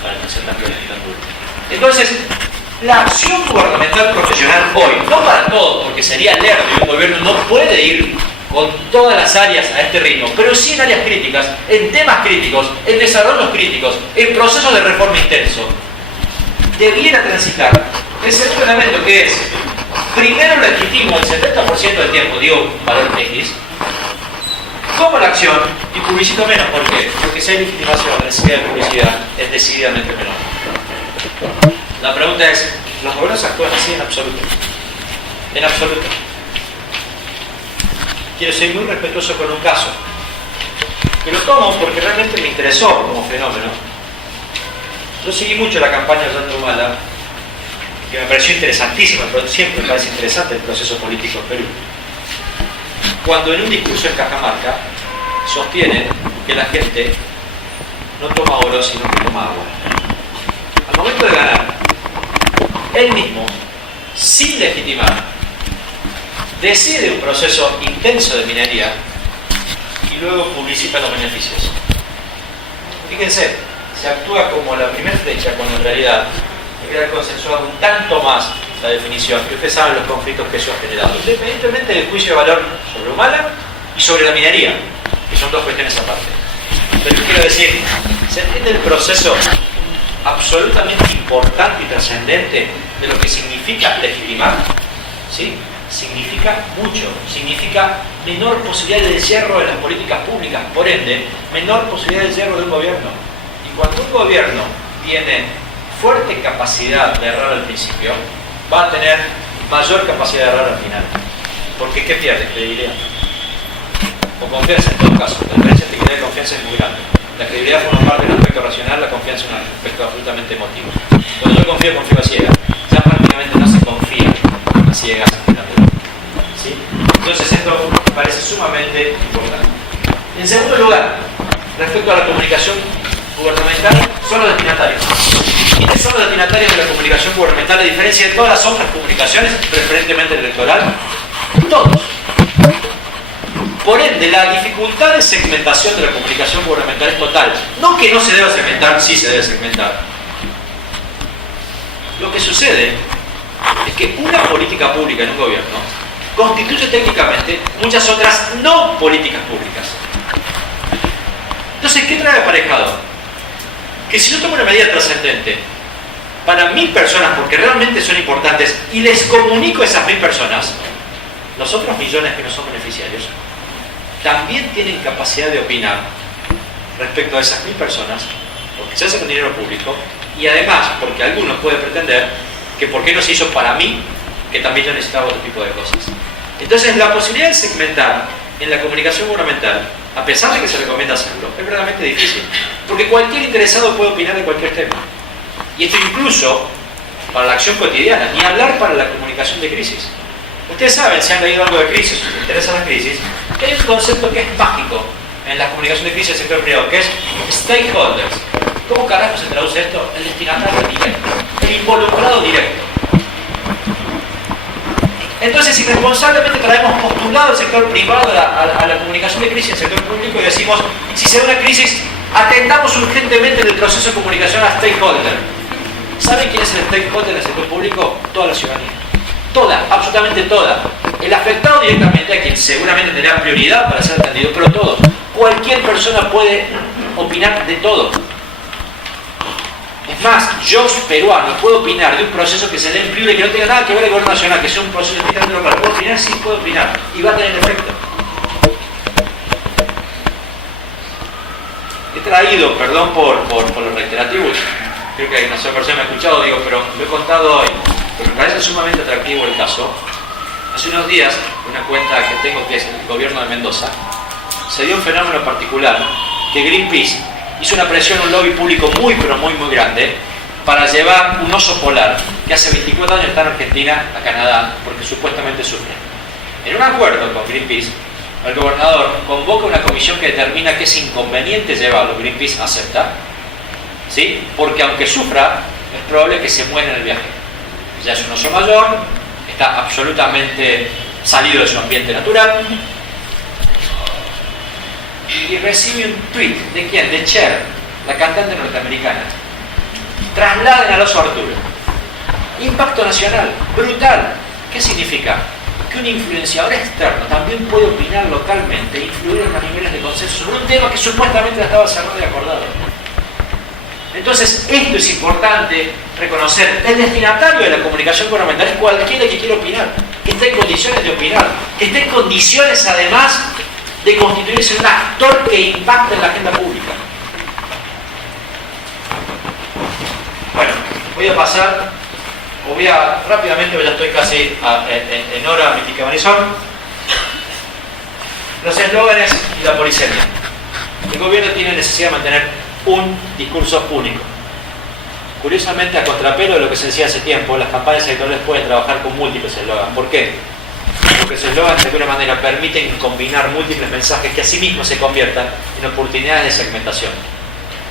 para no ser tan violento y tan duro. Entonces, la acción gubernamental profesional hoy, no para todos, porque sería lerdo y un gobierno no puede ir con todas las áreas a este ritmo, pero sí en áreas críticas, en temas críticos, en desarrollos críticos, en procesos de reforma intenso, debiera transitar el segundo elemento, que es, primero legitimo el 70% del tiempo, digo valor X, como la acción, y publicito menos. ¿Por qué? Porque si hay legitimación, la necesidad de publicidad es decididamente menor. La pregunta es, ¿los gobiernos actúan así en absoluto? En absoluto. Quiero ser muy respetuoso con un caso, que lo tomo porque realmente me interesó como fenómeno. Yo seguí mucho la campaña de Ollanta Humala, que me pareció interesantísima, pero siempre me parece interesante el proceso político en Perú. Cuando en un discurso en Cajamarca sostiene que la gente no toma oro sino que toma agua. Al momento de ganar, él mismo, sin legitimar, decide un proceso intenso de minería y luego publicita los beneficios. Fíjense, se actúa como la primera flecha cuando en realidad debería haber consensuado un tanto más la definición, y ustedes saben los conflictos que eso ha generado, independientemente del juicio de valor sobre Humala y sobre la minería, que son dos cuestiones aparte. Pero yo quiero decir, ¿se entiende el proceso absolutamente importante y trascendente de lo que significa legitimar? ¿Sí? Significa mucho, significa menor posibilidad de deshierro de las políticas públicas, por ende, menor posibilidad de deshierro de un gobierno. Y cuando un gobierno tiene fuerte capacidad de errar al principio, va a tener mayor capacidad de errar al final. Porque ¿qué pierde? Credibilidad. O confianza en todo caso. La diferencia entre credibilidad y confianza es muy grande. La credibilidad forma parte del aspecto racional, la confianza es un aspecto absolutamente emotivo. Cuando yo confío a ciega, ya prácticamente sumamente importante. En segundo lugar, respecto a la comunicación gubernamental, son los destinatarios. ¿Quiénes son los destinatarios de la comunicación gubernamental a diferencia de todas las otras comunicaciones, preferentemente electoral? Todos. Por ende, la dificultad de segmentación de la comunicación gubernamental es total. No que no se deba segmentar, sí se debe segmentar. Lo que sucede es que una política pública en un gobierno constituye técnicamente muchas otras no políticas públicas. Entonces, ¿qué trae aparejado? Que si yo tomo una medida trascendente para 1000 personas, porque realmente son importantes, y les comunico a esas 1000 personas, los otros millones que no son beneficiarios, también tienen capacidad de opinar respecto a esas 1000 personas, porque se hace con dinero público, y además, porque algunos pueden pretender que por qué no se hizo para mí, que también yo necesitaba otro tipo de cosas. Entonces, la posibilidad de segmentar en la comunicación gubernamental, a pesar de que se recomienda hacerlo, es verdaderamente difícil, porque cualquier interesado puede opinar de cualquier tema. Y esto incluso para la acción cotidiana, ni hablar para la comunicación de crisis. Ustedes saben, si han leído algo de crisis, o les interesa la crisis, que hay un concepto que es mágico en la comunicación de crisis del sector privado, que es stakeholders. ¿Cómo carajo se traduce esto? El destinatario directo, el involucrado directo. Entonces, irresponsablemente traemos postulado del sector privado a la comunicación de crisis del sector público y decimos, si se da una crisis, atendamos urgentemente en el proceso de comunicación a stakeholder. ¿Saben quién es el stakeholder del sector público? Toda la ciudadanía. Toda, absolutamente toda. El afectado directamente, a quien seguramente tendrá prioridad para ser atendido, pero todos. Cualquier persona puede opinar de todo. Es más, yo, peruano, puedo opinar de un proceso que se dé en Piura y que no tenga nada que ver con el gobierno nacional, que sea un proceso estrictamente local. ¿Puedo opinar? Sí, puedo opinar. Y va a tener efecto. He traído, perdón por los reiterativos, creo que una sola persona me ha escuchado, digo, pero lo he contado hoy, pero me parece sumamente atractivo el caso. Hace unos días, una cuenta que tengo que es el gobierno de Mendoza, se dio un fenómeno particular, que Greenpeace hizo una presión, un lobby público muy, pero muy, muy grande, para llevar un oso polar, que hace 24 años está en Argentina, a Canadá, porque supuestamente sufre. En un acuerdo con Greenpeace, el gobernador convoca una comisión que determina que es inconveniente llevarlo. Greenpeace acepta, ¿sí? Porque aunque sufra, es probable que se muera en el viaje. Ya es un oso mayor, está absolutamente salido de su ambiente natural, y recibe un tweet, ¿de quién? De Cher, la cantante norteamericana. Trasladen al oso Arturo. Impacto nacional, brutal. ¿Qué significa? Que un influenciador externo también puede opinar localmente e influir en los niveles de consenso sobre un tema que supuestamente estaba cerrado y acordado. Entonces, esto es importante reconocer. El destinatario de la comunicación gubernamental es cualquiera que quiera opinar, que esté en condiciones de opinar, que esté en condiciones además de constituirse un actor que impacte en la agenda pública. Bueno, voy a pasar, o voy a rápidamente, ya estoy casi en hora mítica Marisol. Los eslóganes y la polisemia. El gobierno tiene necesidad de mantener un discurso único. Curiosamente, a contrapelo de lo que se decía hace tiempo, las campañas electorales pueden trabajar con múltiples eslóganes. ¿Por qué? Porque los eslóganes de alguna manera permiten combinar múltiples mensajes que asimismo se conviertan en oportunidades de segmentación.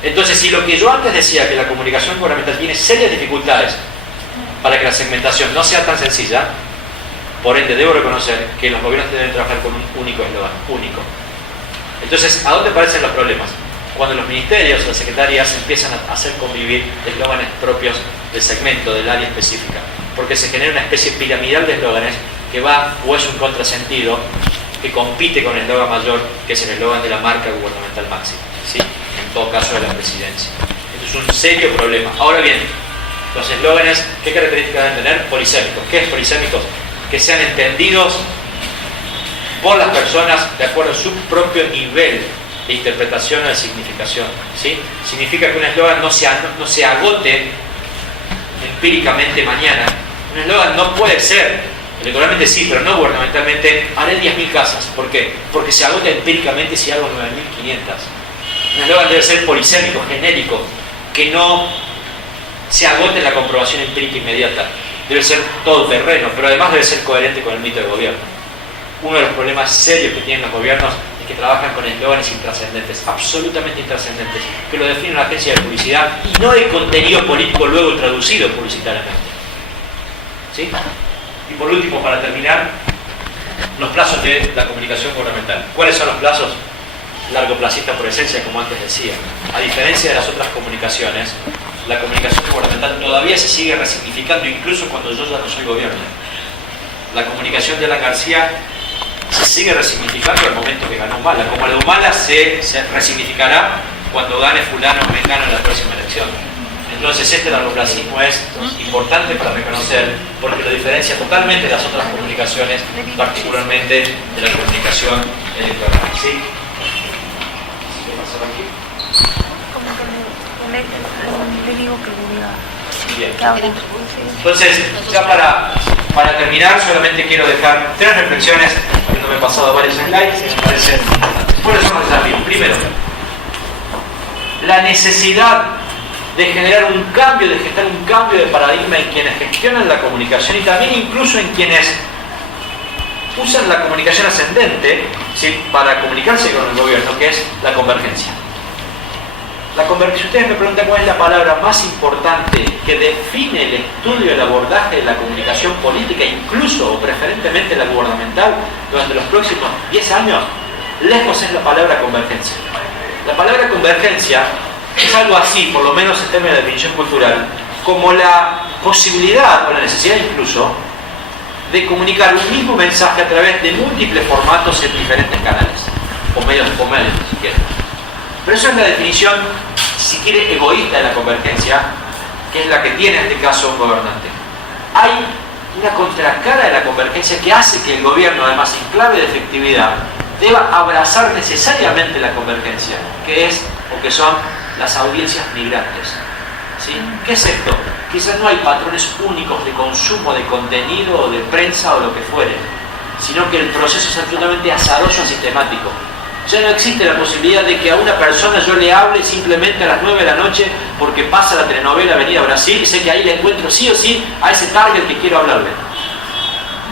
Entonces, si lo que yo antes decía, que la comunicación gubernamental tiene serias dificultades para que la segmentación no sea tan sencilla, por ende debo reconocer que los gobiernos deben trabajar con un único eslogan, único. Entonces, ¿a dónde aparecen los problemas? Cuando los ministerios o las secretarías empiezan a hacer convivir eslóganes propios del segmento, del área específica, porque se genera una especie piramidal de eslóganes que va o es un contrasentido que compite con el eslogan mayor, que es el eslogan de la marca gubernamental máxima, ¿sí? En todo caso de la presidencia. Esto es un serio problema. Ahora bien, los eslóganes, ¿qué características deben tener? Polisémicos. ¿Qué es polisémicos? Que sean entendidos por las personas de acuerdo a su propio nivel de interpretación o de significación, ¿sí? Significa que un eslogan no se agote empíricamente mañana. Un eslogan no puede ser, electoralmente sí, pero no gubernamentalmente, haré 10.000 casas. ¿Por qué? Porque se agota empíricamente si hago 9.500. Un eslogan debe ser polisémico, genérico, que no se agote en la comprobación empírica inmediata. Debe ser todo terreno, pero además debe ser coherente con el mito del gobierno. uno de los problemas serios que tienen los gobiernos es que trabajan con eslóganes intrascendentes, absolutamente intrascendentes, que lo define una agencia de publicidad y no el contenido político luego traducido publicitariamente. ¿Sí? Y por último, para terminar, los plazos de la comunicación gubernamental. ¿Cuáles son los plazos? Largoplacista por esencia, como antes decía. A diferencia de las otras comunicaciones, la comunicación gubernamental todavía se sigue resignificando, incluso cuando yo ya no soy gobierno. La comunicación de Alan García se sigue resignificando al momento que ganó Humala, como la de Humala se resignificará cuando gane fulano o mengano en la próxima elección. Entonces este largoplacismo es importante para reconocer, porque lo diferencia totalmente de las otras comunicaciones, particularmente de la comunicación electoral. ¿Sí? ¿Qué pasó aquí? Bien. Entonces, ya para terminar, solamente quiero dejar 3 reflexiones, habiéndome pasado varios slides, que me parecen importantes. ¿Cuáles son los desafíos? Primero, la necesidad de generar un cambio, de gestar un cambio de paradigma en quienes gestionan la comunicación y también incluso en quienes usan la comunicación ascendente, ¿sí?, para comunicarse con el gobierno, que es la convergencia. Si ustedes me preguntan cuál es la palabra más importante que define el estudio, el abordaje de la comunicación política, incluso o preferentemente la gubernamental, durante los próximos 10 años, lejos es la palabra convergencia. La palabra convergencia es algo así, por lo menos en términos de definición cultural, como la posibilidad o la necesidad incluso de comunicar un mismo mensaje a través de múltiples formatos en diferentes canales, o medios si quieren. Pero eso es la definición, si quiere, egoísta de la convergencia, que es la que tiene en este caso un gobernante. Hay una contracara de la convergencia que hace que el gobierno, además en clave de efectividad, deba abrazar necesariamente la convergencia, que es o que son las audiencias migrantes. ¿Sí? ¿Qué es esto? Quizás no hay patrones únicos de consumo de contenido o de prensa o lo que fuere, sino que el proceso es absolutamente azaroso y sistemático. Ya no existe la posibilidad de que a una persona yo le hable simplemente a las 9 de la noche porque pasa la telenovela Avenida Brasil y sé que ahí le encuentro sí o sí a ese target que quiero hablarle.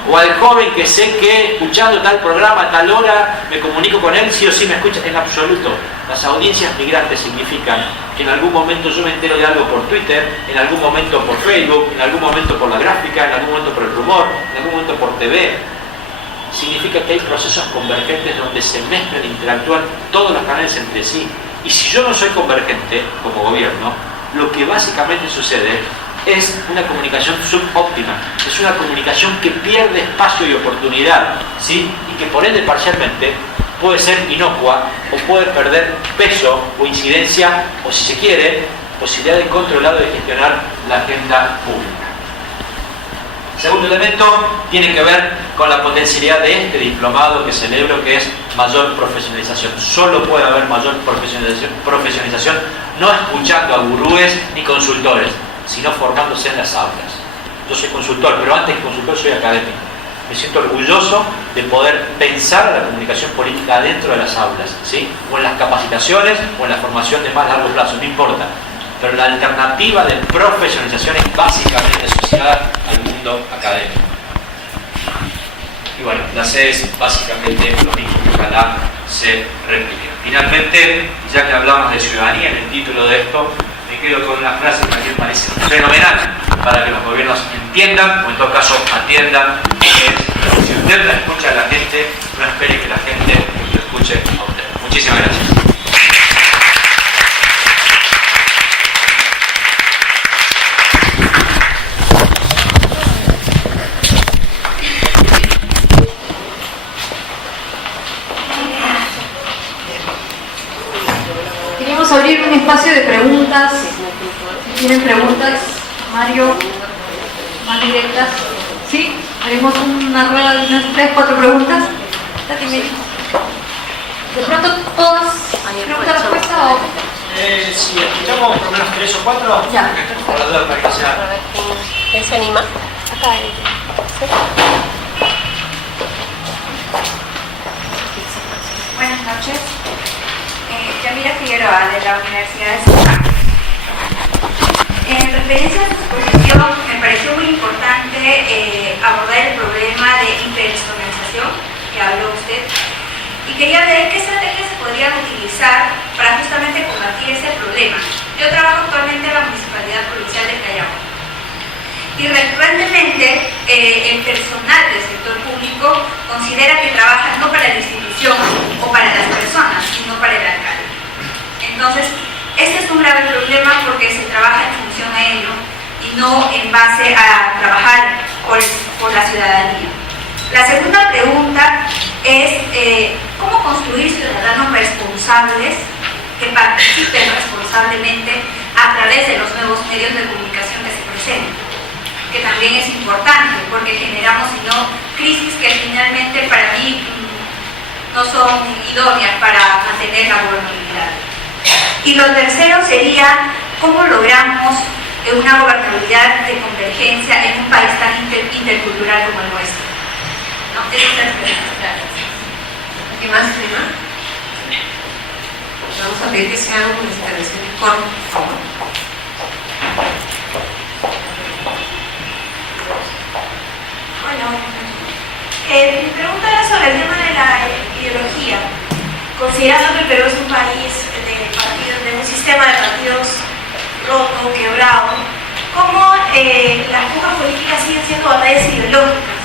O al joven que sé que escuchando tal programa a tal hora me comunico con él, sí o sí me escucha. En absoluto. Las audiencias migrantes significan que en algún momento yo me entero de algo por Twitter, en algún momento por Facebook, en algún momento por la gráfica, en algún momento por el rumor, en algún momento por TV. Significa que hay procesos convergentes donde se mezclan e interactúan todos los canales entre sí. Y si yo no soy convergente como gobierno, lo que básicamente sucede es una comunicación subóptima, es una comunicación que pierde espacio y oportunidad, ¿sí? Y que por ende parcialmente puede ser inocua o puede perder peso o incidencia, o si se quiere, posibilidad de controlar o de gestionar la agenda pública. Segundo elemento tiene que ver con la potencialidad de este diplomado que celebro, que es mayor profesionalización. Solo puede haber mayor profesionalización no escuchando a gurúes ni consultores, sino formándose en las aulas. Yo soy consultor, pero antes que consultor soy académico. Me siento orgulloso de poder pensar la comunicación política dentro de las aulas, ¿sí? O en las capacitaciones o en la formación de más largo plazo, no importa. Pero la alternativa de profesionalización es básicamente asociada al mundo académico. Y bueno, la sede es básicamente lo mismo, que ojalá se replique. Finalmente, ya que hablamos de ciudadanía en el título de esto, me quedo con una frase que a mí me parece fenomenal para que los gobiernos entiendan, o en todo caso atiendan, que es: si usted la escucha a la gente, no espere que la gente lo escuche a usted. Muchísimas gracias. Abrir un espacio de preguntas. Si tienen preguntas, Mario, más directas. ¿Sí? Haremos una rueda de unas 3 o 4 preguntas. De pronto todas pregunta-respuesta o... Si escuchamos por lo menos 3 o 4, ya. Por la duda, para que sea... ¿Quién se anima? Acá. ¿Sí? Buenas noches. Yamira Figueroa, de la Universidad de San Carlos. En referencia a su exposición, me pareció muy importante abordar el problema de internacionalización que Y recurrentemente el personal del sector público considera que trabaja no para la institución o para las personas, sino para el alcalde. Entonces, este es un grave problema porque se trabaja en función a ello y no en base a trabajar por la ciudadanía. La segunda pregunta es ¿cómo construir ciudadanos responsables que participen responsablemente a través de los nuevos medios de comunicación que se presentan? Que también es importante porque generamos sino crisis que finalmente para mí no son idóneas para mantener la gobernabilidad. Y lo tercero sería cómo logramos una gobernabilidad de convergencia en un país tan intercultural como el nuestro. ¿No? Esas son las preguntas. ¿Qué más, tema? Vamos a pedir que sean intervenciones cortas, por favor. Bueno, mi pregunta era sobre el tema de la ideología. Considerando que el Perú es un país de un sistema de partidos roto, quebrado, ¿cómo las pujas políticas siguen siendo batallas ideológicas?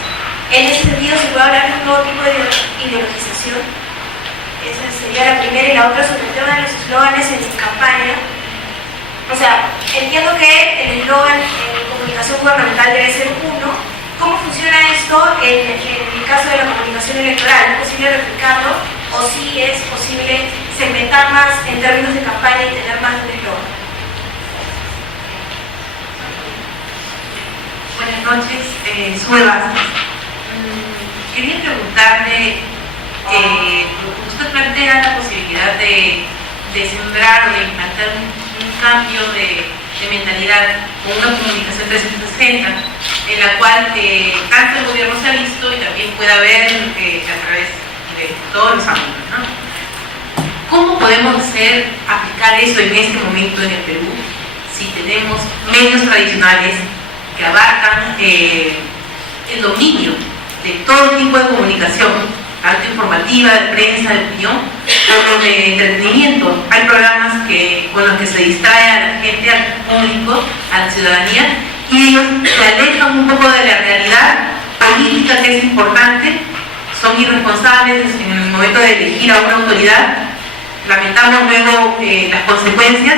En ese sentido, ¿se puede hablar de un nuevo tipo de ideologización? Esa sería la primera. Y la otra sobre el tema de los eslóganes en campaña. O sea, entiendo que el eslogan en comunicación gubernamental debe ser uno. ¿Cómo funciona esto en el caso de la comunicación electoral? ¿Es posible replicarlo o si es posible segmentar más en términos de campaña y tener más de un eslogan? Buenas noches, Sue Vázquez. Quería preguntarle, usted plantea la posibilidad de sembrar o de implantar un cambio de mentalidad con una comunicación 360 en la cual tanto el gobierno se ha visto y también pueda ver a través de todos los ámbitos, ¿no? ¿Cómo podemos aplicar eso en este momento en el Perú si tenemos medios tradicionales que abarcan el dominio de todo tipo de comunicación, tanto informativa, de prensa, de opinión, como de entretenimiento? Hay programas con los que se distrae a la gente, al público, a la ciudadanía, y ellos se alejan un poco de la realidad política que es importante, son irresponsables en el momento de elegir a una autoridad, lamentamos luego las consecuencias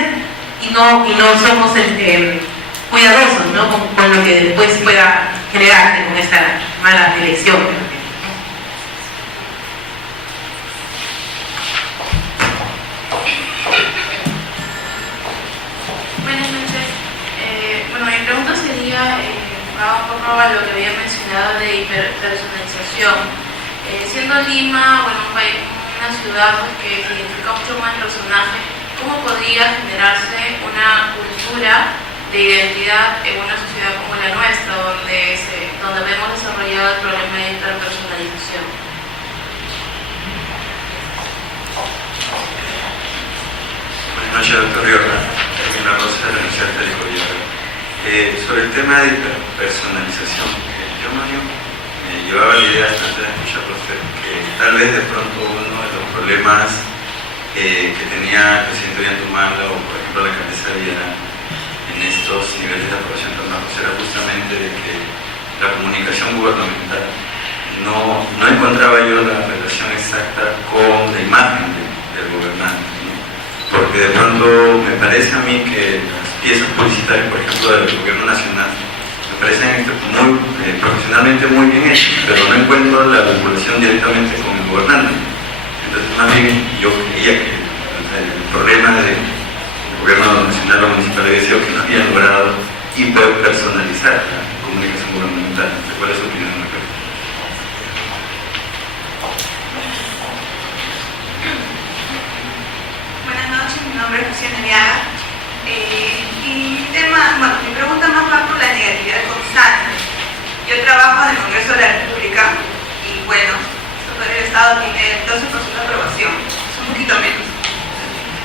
y no somos cuidadosos, ¿no? con lo que después pueda generarse con esta mala elección. Buenas noches. Bueno, mi pregunta sería, un poco a lo que había mencionado de hiperpersonalización. Siendo Lima, bueno, una ciudad que se identifica mucho con el personaje, ¿cómo podría generarse una cultura de identidad en una sociedad como la nuestra, donde vemos desarrollado el problema de hiperpersonalización? Buenas noches, doctor Riordan. Una Rosa de la Universidad Federico Villarreal. Sobre el tema de hiperpersonalización, yo más bien me llevaba la idea antes de escucharlo a usted, que tal vez de pronto uno de los problemas que tenía el presidente Ollanta o por ejemplo la alcaldesa de Villarán en estos niveles de aprobación tan bajos era justamente de que la comunicación gubernamental no encontraba yo la relación exacta con la imagen del gobernante, ¿no? Porque de pronto me parece a mí que las piezas publicitarias, por ejemplo, del gobierno nacional, me parecen profesionalmente muy bien hechas, pero no encuentro la vinculación directamente con el gobernante. Entonces, más bien, yo creía que el problema del gobierno nacional o municipal había sido que no había logrado hiperpersonalizar la comunicación gubernamental. ¿Cuál es su opinión al respecto? Buenas noches, mi nombre es Lucía Neviaga. Y mi pregunta más va por la negatividad constante. Yo trabajo en el Congreso de la República y bueno, el Estado tiene el 12% de aprobación, es un poquito menos.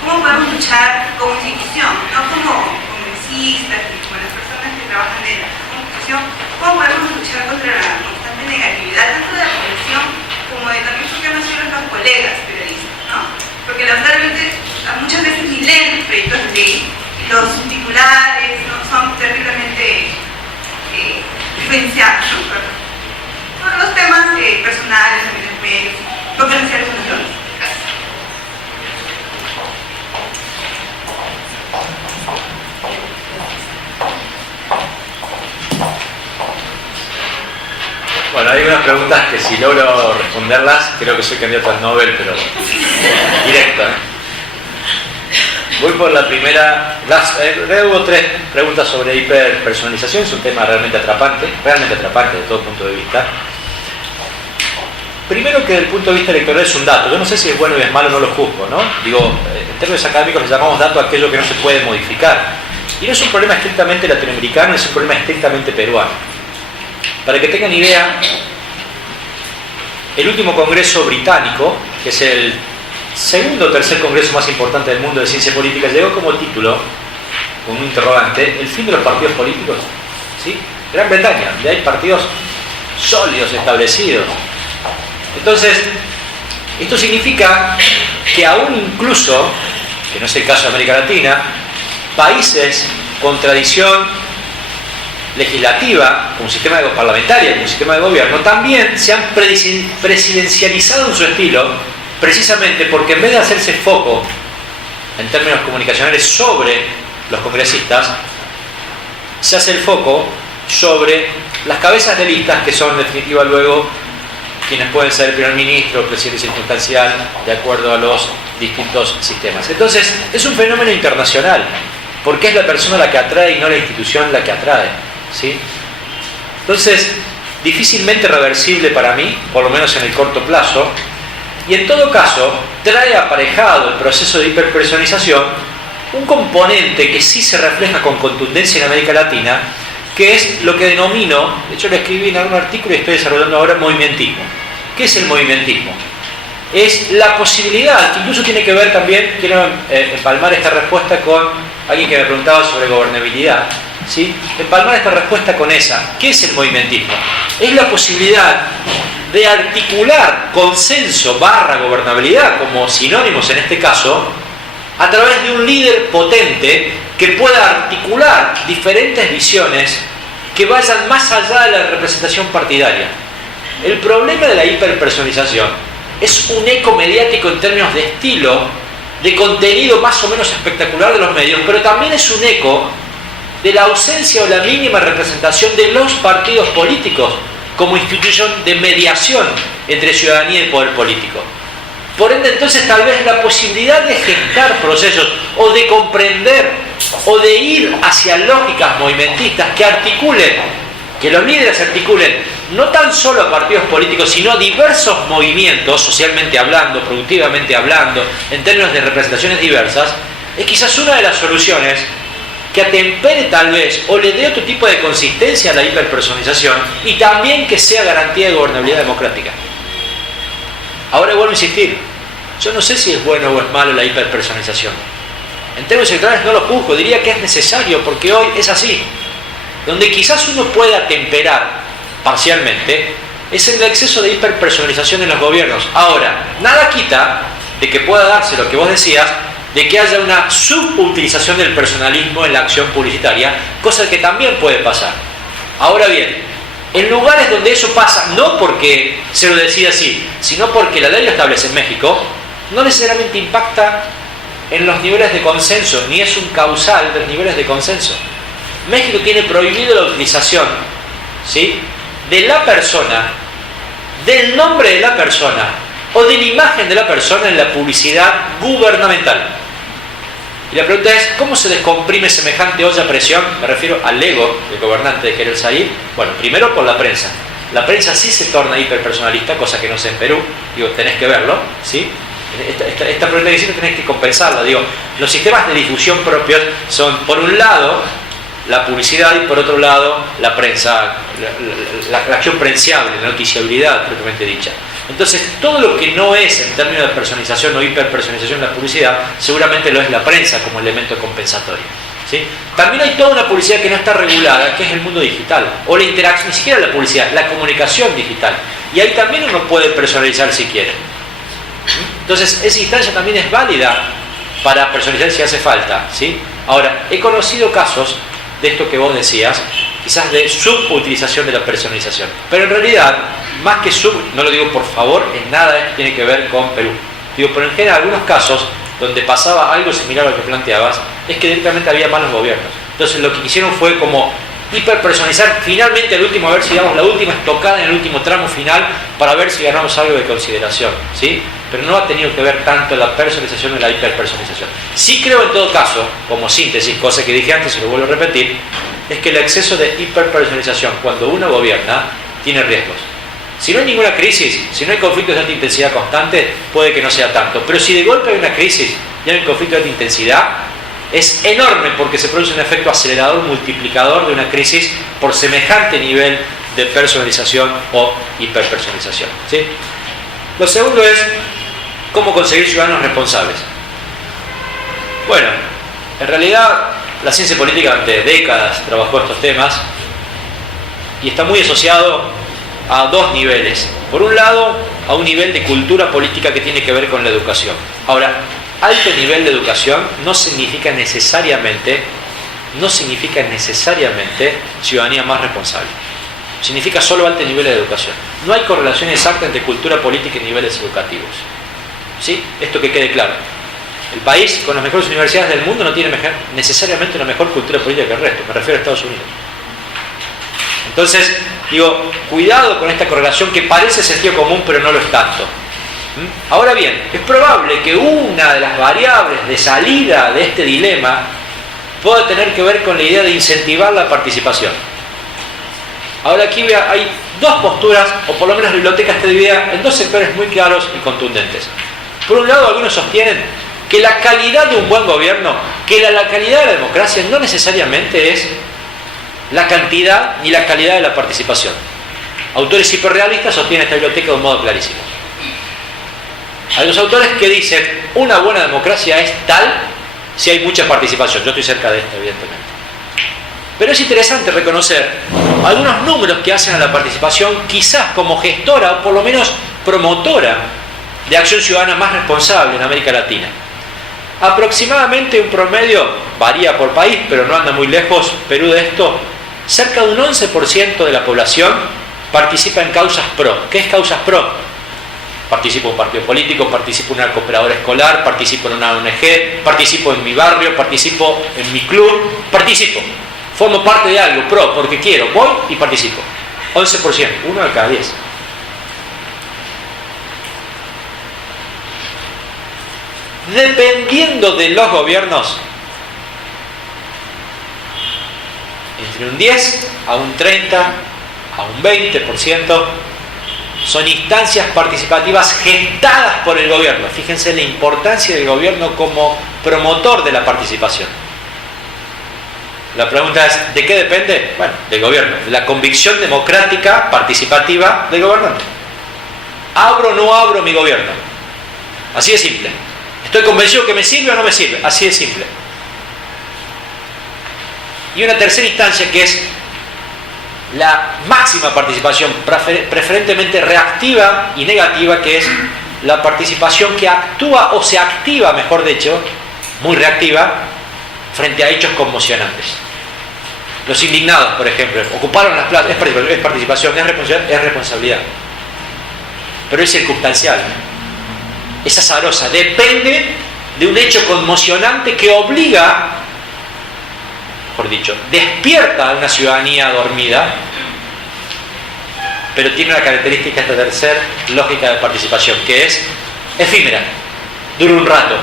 ¿Cómo podemos luchar como institución, no como congresistas y como las personas que trabajan en la institución? ¿Cómo podemos luchar contra la constante negatividad, tanto de la población como de también, porque no solo los colegas periodistas, ¿no? Porque lamentablemente muchas veces ni leen los proyectos de ley, los titulares no son terriblemente potenciar, ¿no? Por los temas personales, medios, potenciales soluciones. Gracias. Bueno, hay unas preguntas que si logro responderlas, creo que soy candidato al Nobel, pero directo, ¿eh? Voy por la primera. Hubo 3 preguntas sobre hiperpersonalización. Es un tema realmente atrapante de todo punto de vista. Primero, que desde el punto de vista electoral es un dato. Yo no sé si es bueno y es malo, no lo juzgo, ¿no? Digo, en términos académicos le llamamos dato a aquello que no se puede modificar. Y no es un problema estrictamente latinoamericano, es un problema estrictamente peruano. Para que tengan idea, el último congreso británico, que es el segundo o tercer congreso más importante del mundo de ciencia política, llegó como título, con un interrogante, el fin de los partidos políticos. ¿Sí? Gran Bretaña, donde hay partidos sólidos, establecidos. Entonces, esto significa que aún incluso, que no es el caso de América Latina, países con tradición legislativa, como sistema parlamentario, como sistema de gobierno, también se han presidencializado en su estilo, precisamente porque en vez de hacerse foco en términos comunicacionales sobre los congresistas, se hace el foco sobre las cabezas de listas, que son en definitiva luego quienes pueden ser primer ministro o presidente circunstancial de acuerdo a los distintos sistemas. Entonces, es un fenómeno internacional, porque es la persona la que atrae y no la institución la que atrae, ¿sí? Entonces, difícilmente reversible para mí, por lo menos en el corto plazo, y en todo caso, trae aparejado el proceso de hiperpersonalización un componente que sí se refleja con contundencia en América Latina, que es lo que denomino, de hecho lo escribí en algún artículo y estoy desarrollando ahora, movimentismo. ¿Qué es el movimentismo? Es la posibilidad, que incluso tiene que ver también, quiero empalmar esta respuesta con alguien que me preguntaba sobre gobernabilidad, ¿sí? Empalmar esta respuesta con esa. ¿Qué es el movimentismo? Es la posibilidad de articular consenso / gobernabilidad, como sinónimos en este caso, a través de un líder potente que pueda articular diferentes visiones que vayan más allá de la representación partidaria. El problema de la hiperpersonalización es un eco mediático en términos de estilo, de contenido más o menos espectacular de los medios, pero también es un eco de la ausencia o la mínima representación de los partidos políticos como institución de mediación entre ciudadanía y poder político. Por ende, entonces, tal vez la posibilidad de gestar procesos o de comprender o de ir hacia lógicas movimentistas que articulen, que los líderes articulen no tan solo a partidos políticos, sino a diversos movimientos, socialmente hablando, productivamente hablando, en términos de representaciones diversas, es quizás una de las soluciones que atempere tal vez o le dé otro tipo de consistencia a la hiperpersonalización y también que sea garantía de gobernabilidad democrática. Ahora vuelvo a insistir, yo no sé si es bueno o es malo la hiperpersonalización. En términos electorales no lo juzgo, diría que es necesario porque hoy es así. Donde quizás uno pueda atemperar parcialmente es en el exceso de hiperpersonalización en los gobiernos. Ahora, nada quita de que pueda darse lo que vos decías, de que haya una subutilización del personalismo en la acción publicitaria, cosa que también puede pasar. Ahora bien, en lugares donde eso pasa, no porque se lo decida así, sino porque la ley lo establece en México, no necesariamente impacta en los niveles de consenso, ni es un causal de los niveles de consenso. México tiene prohibido la utilización, ¿sí?, de la persona, del nombre de la persona o de la imagen de la persona en la publicidad gubernamental. Y la pregunta es, ¿cómo se descomprime semejante olla a presión? Me refiero al ego del gobernante de querer salir. Bueno, primero por la prensa. La prensa sí se torna hiperpersonalista, cosa que no sé en Perú. Digo, tenés que verlo, ¿sí? Esta pregunta que hiciste tenés que compensarla. Digo, los sistemas de difusión propios son, por un lado, la publicidad y por otro lado, la prensa, la acción prensiable, la noticiabilidad propiamente dicha. Entonces, todo lo que no es en términos de personalización o hiperpersonalización de la publicidad, seguramente lo es la prensa como elemento compensatorio, ¿sí? También hay toda una publicidad que no está regulada, que es el mundo digital, o la interacción, ni siquiera la publicidad, la comunicación digital. Y ahí también uno puede personalizar si quiere. Entonces, esa instancia también es válida para personalizar si hace falta, ¿sí? Ahora, he conocido casos de esto que vos decías, quizás de subutilización de la personalización. Pero en realidad, más que no lo digo por favor, en nada esto tiene que ver con Perú. Digo, pero en general, algunos casos donde pasaba algo similar a lo que planteabas, es que directamente había malos gobiernos. Entonces lo que quisieron fue como hiperpersonalizar finalmente al último, a ver si damos la última estocada en el último tramo final para ver si ganamos algo de consideración, ¿sí? Pero no ha tenido que ver tanto la personalización y la hiperpersonalización. Sí creo en todo caso, como síntesis, cosa que dije antes y lo vuelvo a repetir, es que el exceso de hiperpersonalización cuando uno gobierna tiene riesgos. Si no hay ninguna crisis, si no hay conflictos de alta intensidad constante, puede que no sea tanto. Pero si de golpe hay una crisis y hay un conflicto de alta intensidad, es enorme porque se produce un efecto acelerador, multiplicador de una crisis por semejante nivel de personalización o hiperpersonalización, ¿sí? Lo segundo es cómo conseguir ciudadanos responsables. Bueno, en realidad la ciencia política durante décadas trabajó estos temas y está muy asociado a dos niveles. Por un lado, a un nivel de cultura política que tiene que ver con la educación. Ahora, alto nivel de educación no significa necesariamente ciudadanía más responsable. Significa solo alto nivel de educación. No hay correlación exacta entre cultura política y niveles educativos. ¿Sí? Esto que quede claro. El país con las mejores universidades del mundo no tiene necesariamente una mejor cultura política que el resto. Me refiero a Estados Unidos. Entonces, digo, cuidado con esta correlación que parece sentido común, pero no lo es tanto. Ahora bien, es probable que una de las variables de salida de este dilema pueda tener que ver con la idea de incentivar la participación. Ahora aquí hay dos posturas, o por lo menos la biblioteca está dividida en dos sectores muy claros y contundentes. Por un lado, algunos sostienen que la calidad de un buen gobierno, que la calidad de la democracia no necesariamente es la cantidad ni la calidad de la participación. Autores hiperrealistas sostienen esta biblioteca de un modo clarísimo. Hay dos autores que dicen una buena democracia es tal si hay mucha participación. Yo estoy cerca de esto, evidentemente. Pero es interesante reconocer algunos números que hacen a la participación quizás como gestora o por lo menos promotora de acción ciudadana más responsable en América Latina. Aproximadamente un promedio, varía por país, pero no anda muy lejos Perú de esto, cerca de un 11% de la población participa en causas pro. ¿Qué es causas pro? Participo en un partido político, participo en una cooperadora escolar, participo en una ONG, participo en mi barrio, participo en mi club, participo. Formo parte de algo, pro, porque quiero, voy y participo. 11%, 1 de cada 10. Dependiendo de los gobiernos, entre un 10 a un 30 a un 20% son instancias participativas gestadas por el gobierno. Fíjense la importancia del gobierno como promotor de la participación. La pregunta es, ¿de qué depende? Bueno, del gobierno, de la convicción democrática participativa del gobernante. ¿Abro o no abro mi gobierno? Así de simple. ¿Estoy convencido que me sirve o no me sirve? Así de simple. Y una tercera instancia que es la máxima participación, preferentemente reactiva y negativa, que es la participación que actúa o se activa, mejor dicho, muy reactiva, frente a hechos conmocionantes. Los indignados, por ejemplo, ocuparon las plazas, es participación, es responsabilidad. Pero es circunstancial. Es azarosa, depende de un hecho conmocionante que obliga, mejor dicho, despierta a una ciudadanía dormida, pero tiene una característica, esta tercera lógica de participación, que es efímera, dura un rato.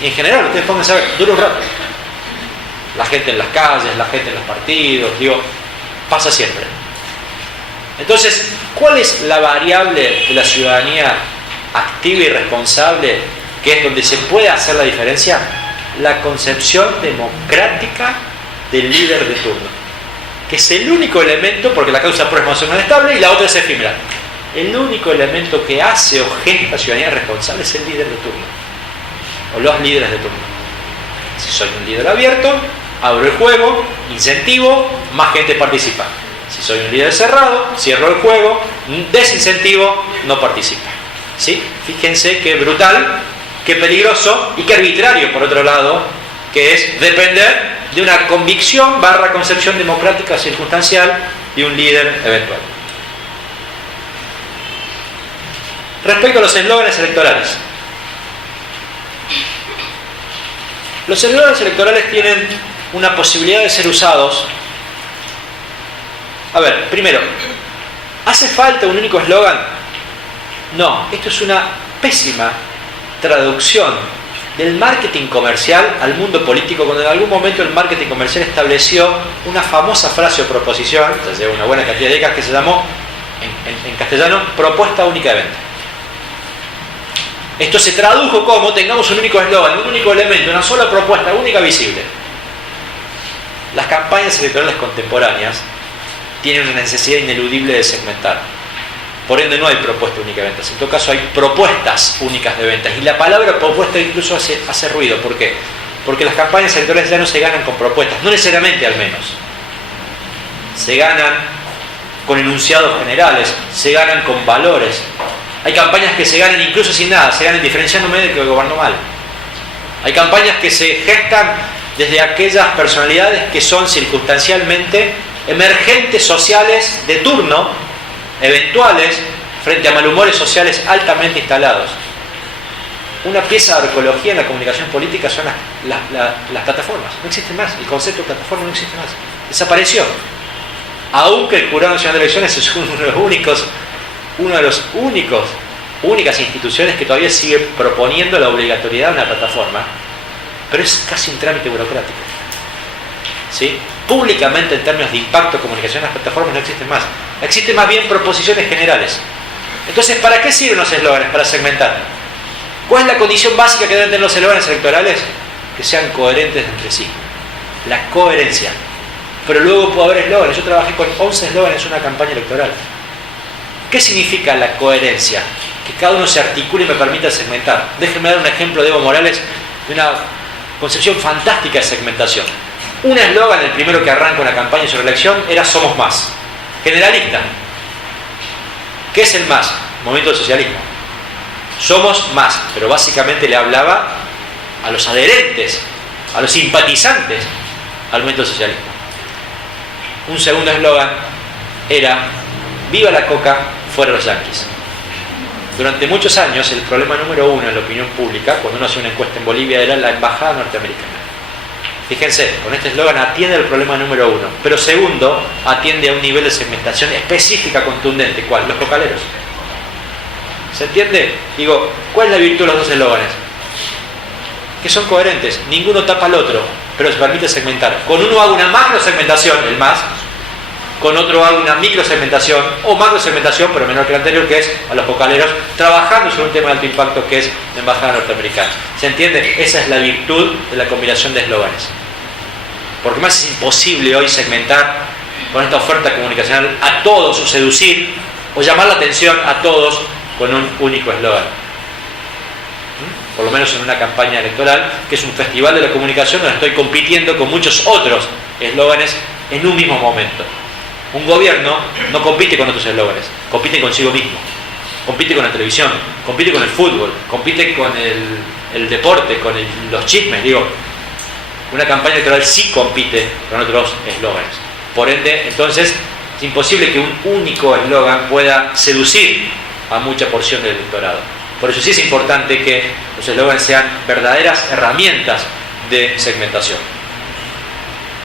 Y en general, ustedes pongan a saber, dura un rato. La gente en las calles, la gente en los partidos, pasa siempre. Entonces, ¿cuál es la variable de la ciudadanía activa y responsable, que es donde se puede hacer la diferencia? La concepción democrática del líder de turno, que es el único elemento, porque la causa pro es más o menos estable y la otra es efímera. El único elemento que hace o gesta ciudadanía responsable es el líder de turno, o los líderes de turno. Si soy un líder abierto, abro el juego, incentivo, más gente participa. Si soy un líder cerrado, cierro el juego, desincentivo, no participa. ¿Sí? Fíjense qué brutal, qué peligroso y qué arbitrario, por otro lado, que es depender de una convicción / concepción democrática circunstancial de un líder eventual. Respecto a los eslóganes electorales. Los eslóganes electorales tienen una posibilidad de ser usados. A ver, primero, ¿hace falta un único eslogan? No, esto es una pésima traducción del marketing comercial al mundo político, cuando en algún momento el marketing comercial estableció una famosa frase o proposición, ya lleva una buena cantidad de décadas, que se llamó, en castellano, propuesta única de venta. Esto se tradujo como tengamos un único eslogan, un único elemento, una sola propuesta única visible. Las campañas electorales contemporáneas tienen una necesidad ineludible de segmentar. Por ende no hay propuesta única de ventas. En todo caso hay propuestas únicas de ventas. Y la palabra propuesta incluso hace ruido. ¿Por qué? Porque las campañas electorales ya no se ganan con propuestas. No necesariamente al menos. Se ganan con enunciados generales. Se ganan con valores. Hay campañas que se ganan incluso sin nada. Se ganan diferenciándome de que gobernó mal. Hay campañas que se gestan desde aquellas personalidades que son circunstancialmente emergentes sociales de turno, eventuales, frente a malhumores sociales altamente instalados. Una pieza de arqueología en la comunicación política son las plataformas. No existen más. El concepto de plataforma no existe más. Desapareció. Aunque el Jurado Nacional de Elecciones es uno de los únicas instituciones que todavía sigue proponiendo la obligatoriedad de una plataforma, pero es casi un trámite burocrático. ¿Sí? Públicamente, en términos de impacto comunicación, las plataformas no existen más. Existen más bien proposiciones generales. Entonces, ¿para qué sirven los eslóganes? Para segmentar. ¿Cuál es la condición básica que deben tener los eslóganes electorales? Que sean coherentes entre sí. La coherencia. Pero luego puede haber eslóganes. Yo trabajé con 11 eslóganes en una campaña electoral. ¿Qué significa la coherencia? Que cada uno se articule y me permita segmentar. Déjenme dar un ejemplo de Evo Morales de una concepción fantástica de segmentación. Un eslogan, el primero que arranca una campaña sobre elección, era Somos Más. Generalista. ¿Qué es el más? Movimiento del socialismo. Somos más, pero básicamente le hablaba a los adherentes, a los simpatizantes al movimiento del socialismo. Un segundo eslogan era Viva la coca, fuera los yanquis. Durante muchos años el problema número uno en la opinión pública, cuando uno hacía una encuesta en Bolivia, era la embajada norteamericana. Fíjense, con este eslogan atiende al problema número uno, pero segundo, atiende a un nivel de segmentación específica, contundente. ¿Cuál? Los cocaleros. ¿Se entiende? Digo, ¿cuál es la virtud de los dos eslóganes? Que son coherentes, ninguno tapa al otro, pero se permite segmentar. Con uno hago una macro segmentación, el más, con otro hago una micro segmentación o macro segmentación, pero menor que la anterior, que es a los cocaleros, trabajando sobre un tema de alto impacto que es la embajada norteamericana. ¿Se entiende? Esa es la virtud de la combinación de eslóganes. Porque más es imposible hoy segmentar con esta oferta comunicacional a todos o seducir o llamar la atención a todos con un único eslogan. Por lo menos en una campaña electoral, que es un festival de la comunicación donde estoy compitiendo con muchos otros eslóganes en un mismo momento. Un gobierno no compite con otros eslóganes, compite consigo mismo, compite con la televisión, compite con el fútbol, compite con el deporte, con los chismes. Digo, una campaña electoral sí compite con otros eslóganes. Por ende, entonces, es imposible que un único eslogan pueda seducir a mucha porción del electorado. Por eso sí es importante que los eslóganes sean verdaderas herramientas de segmentación.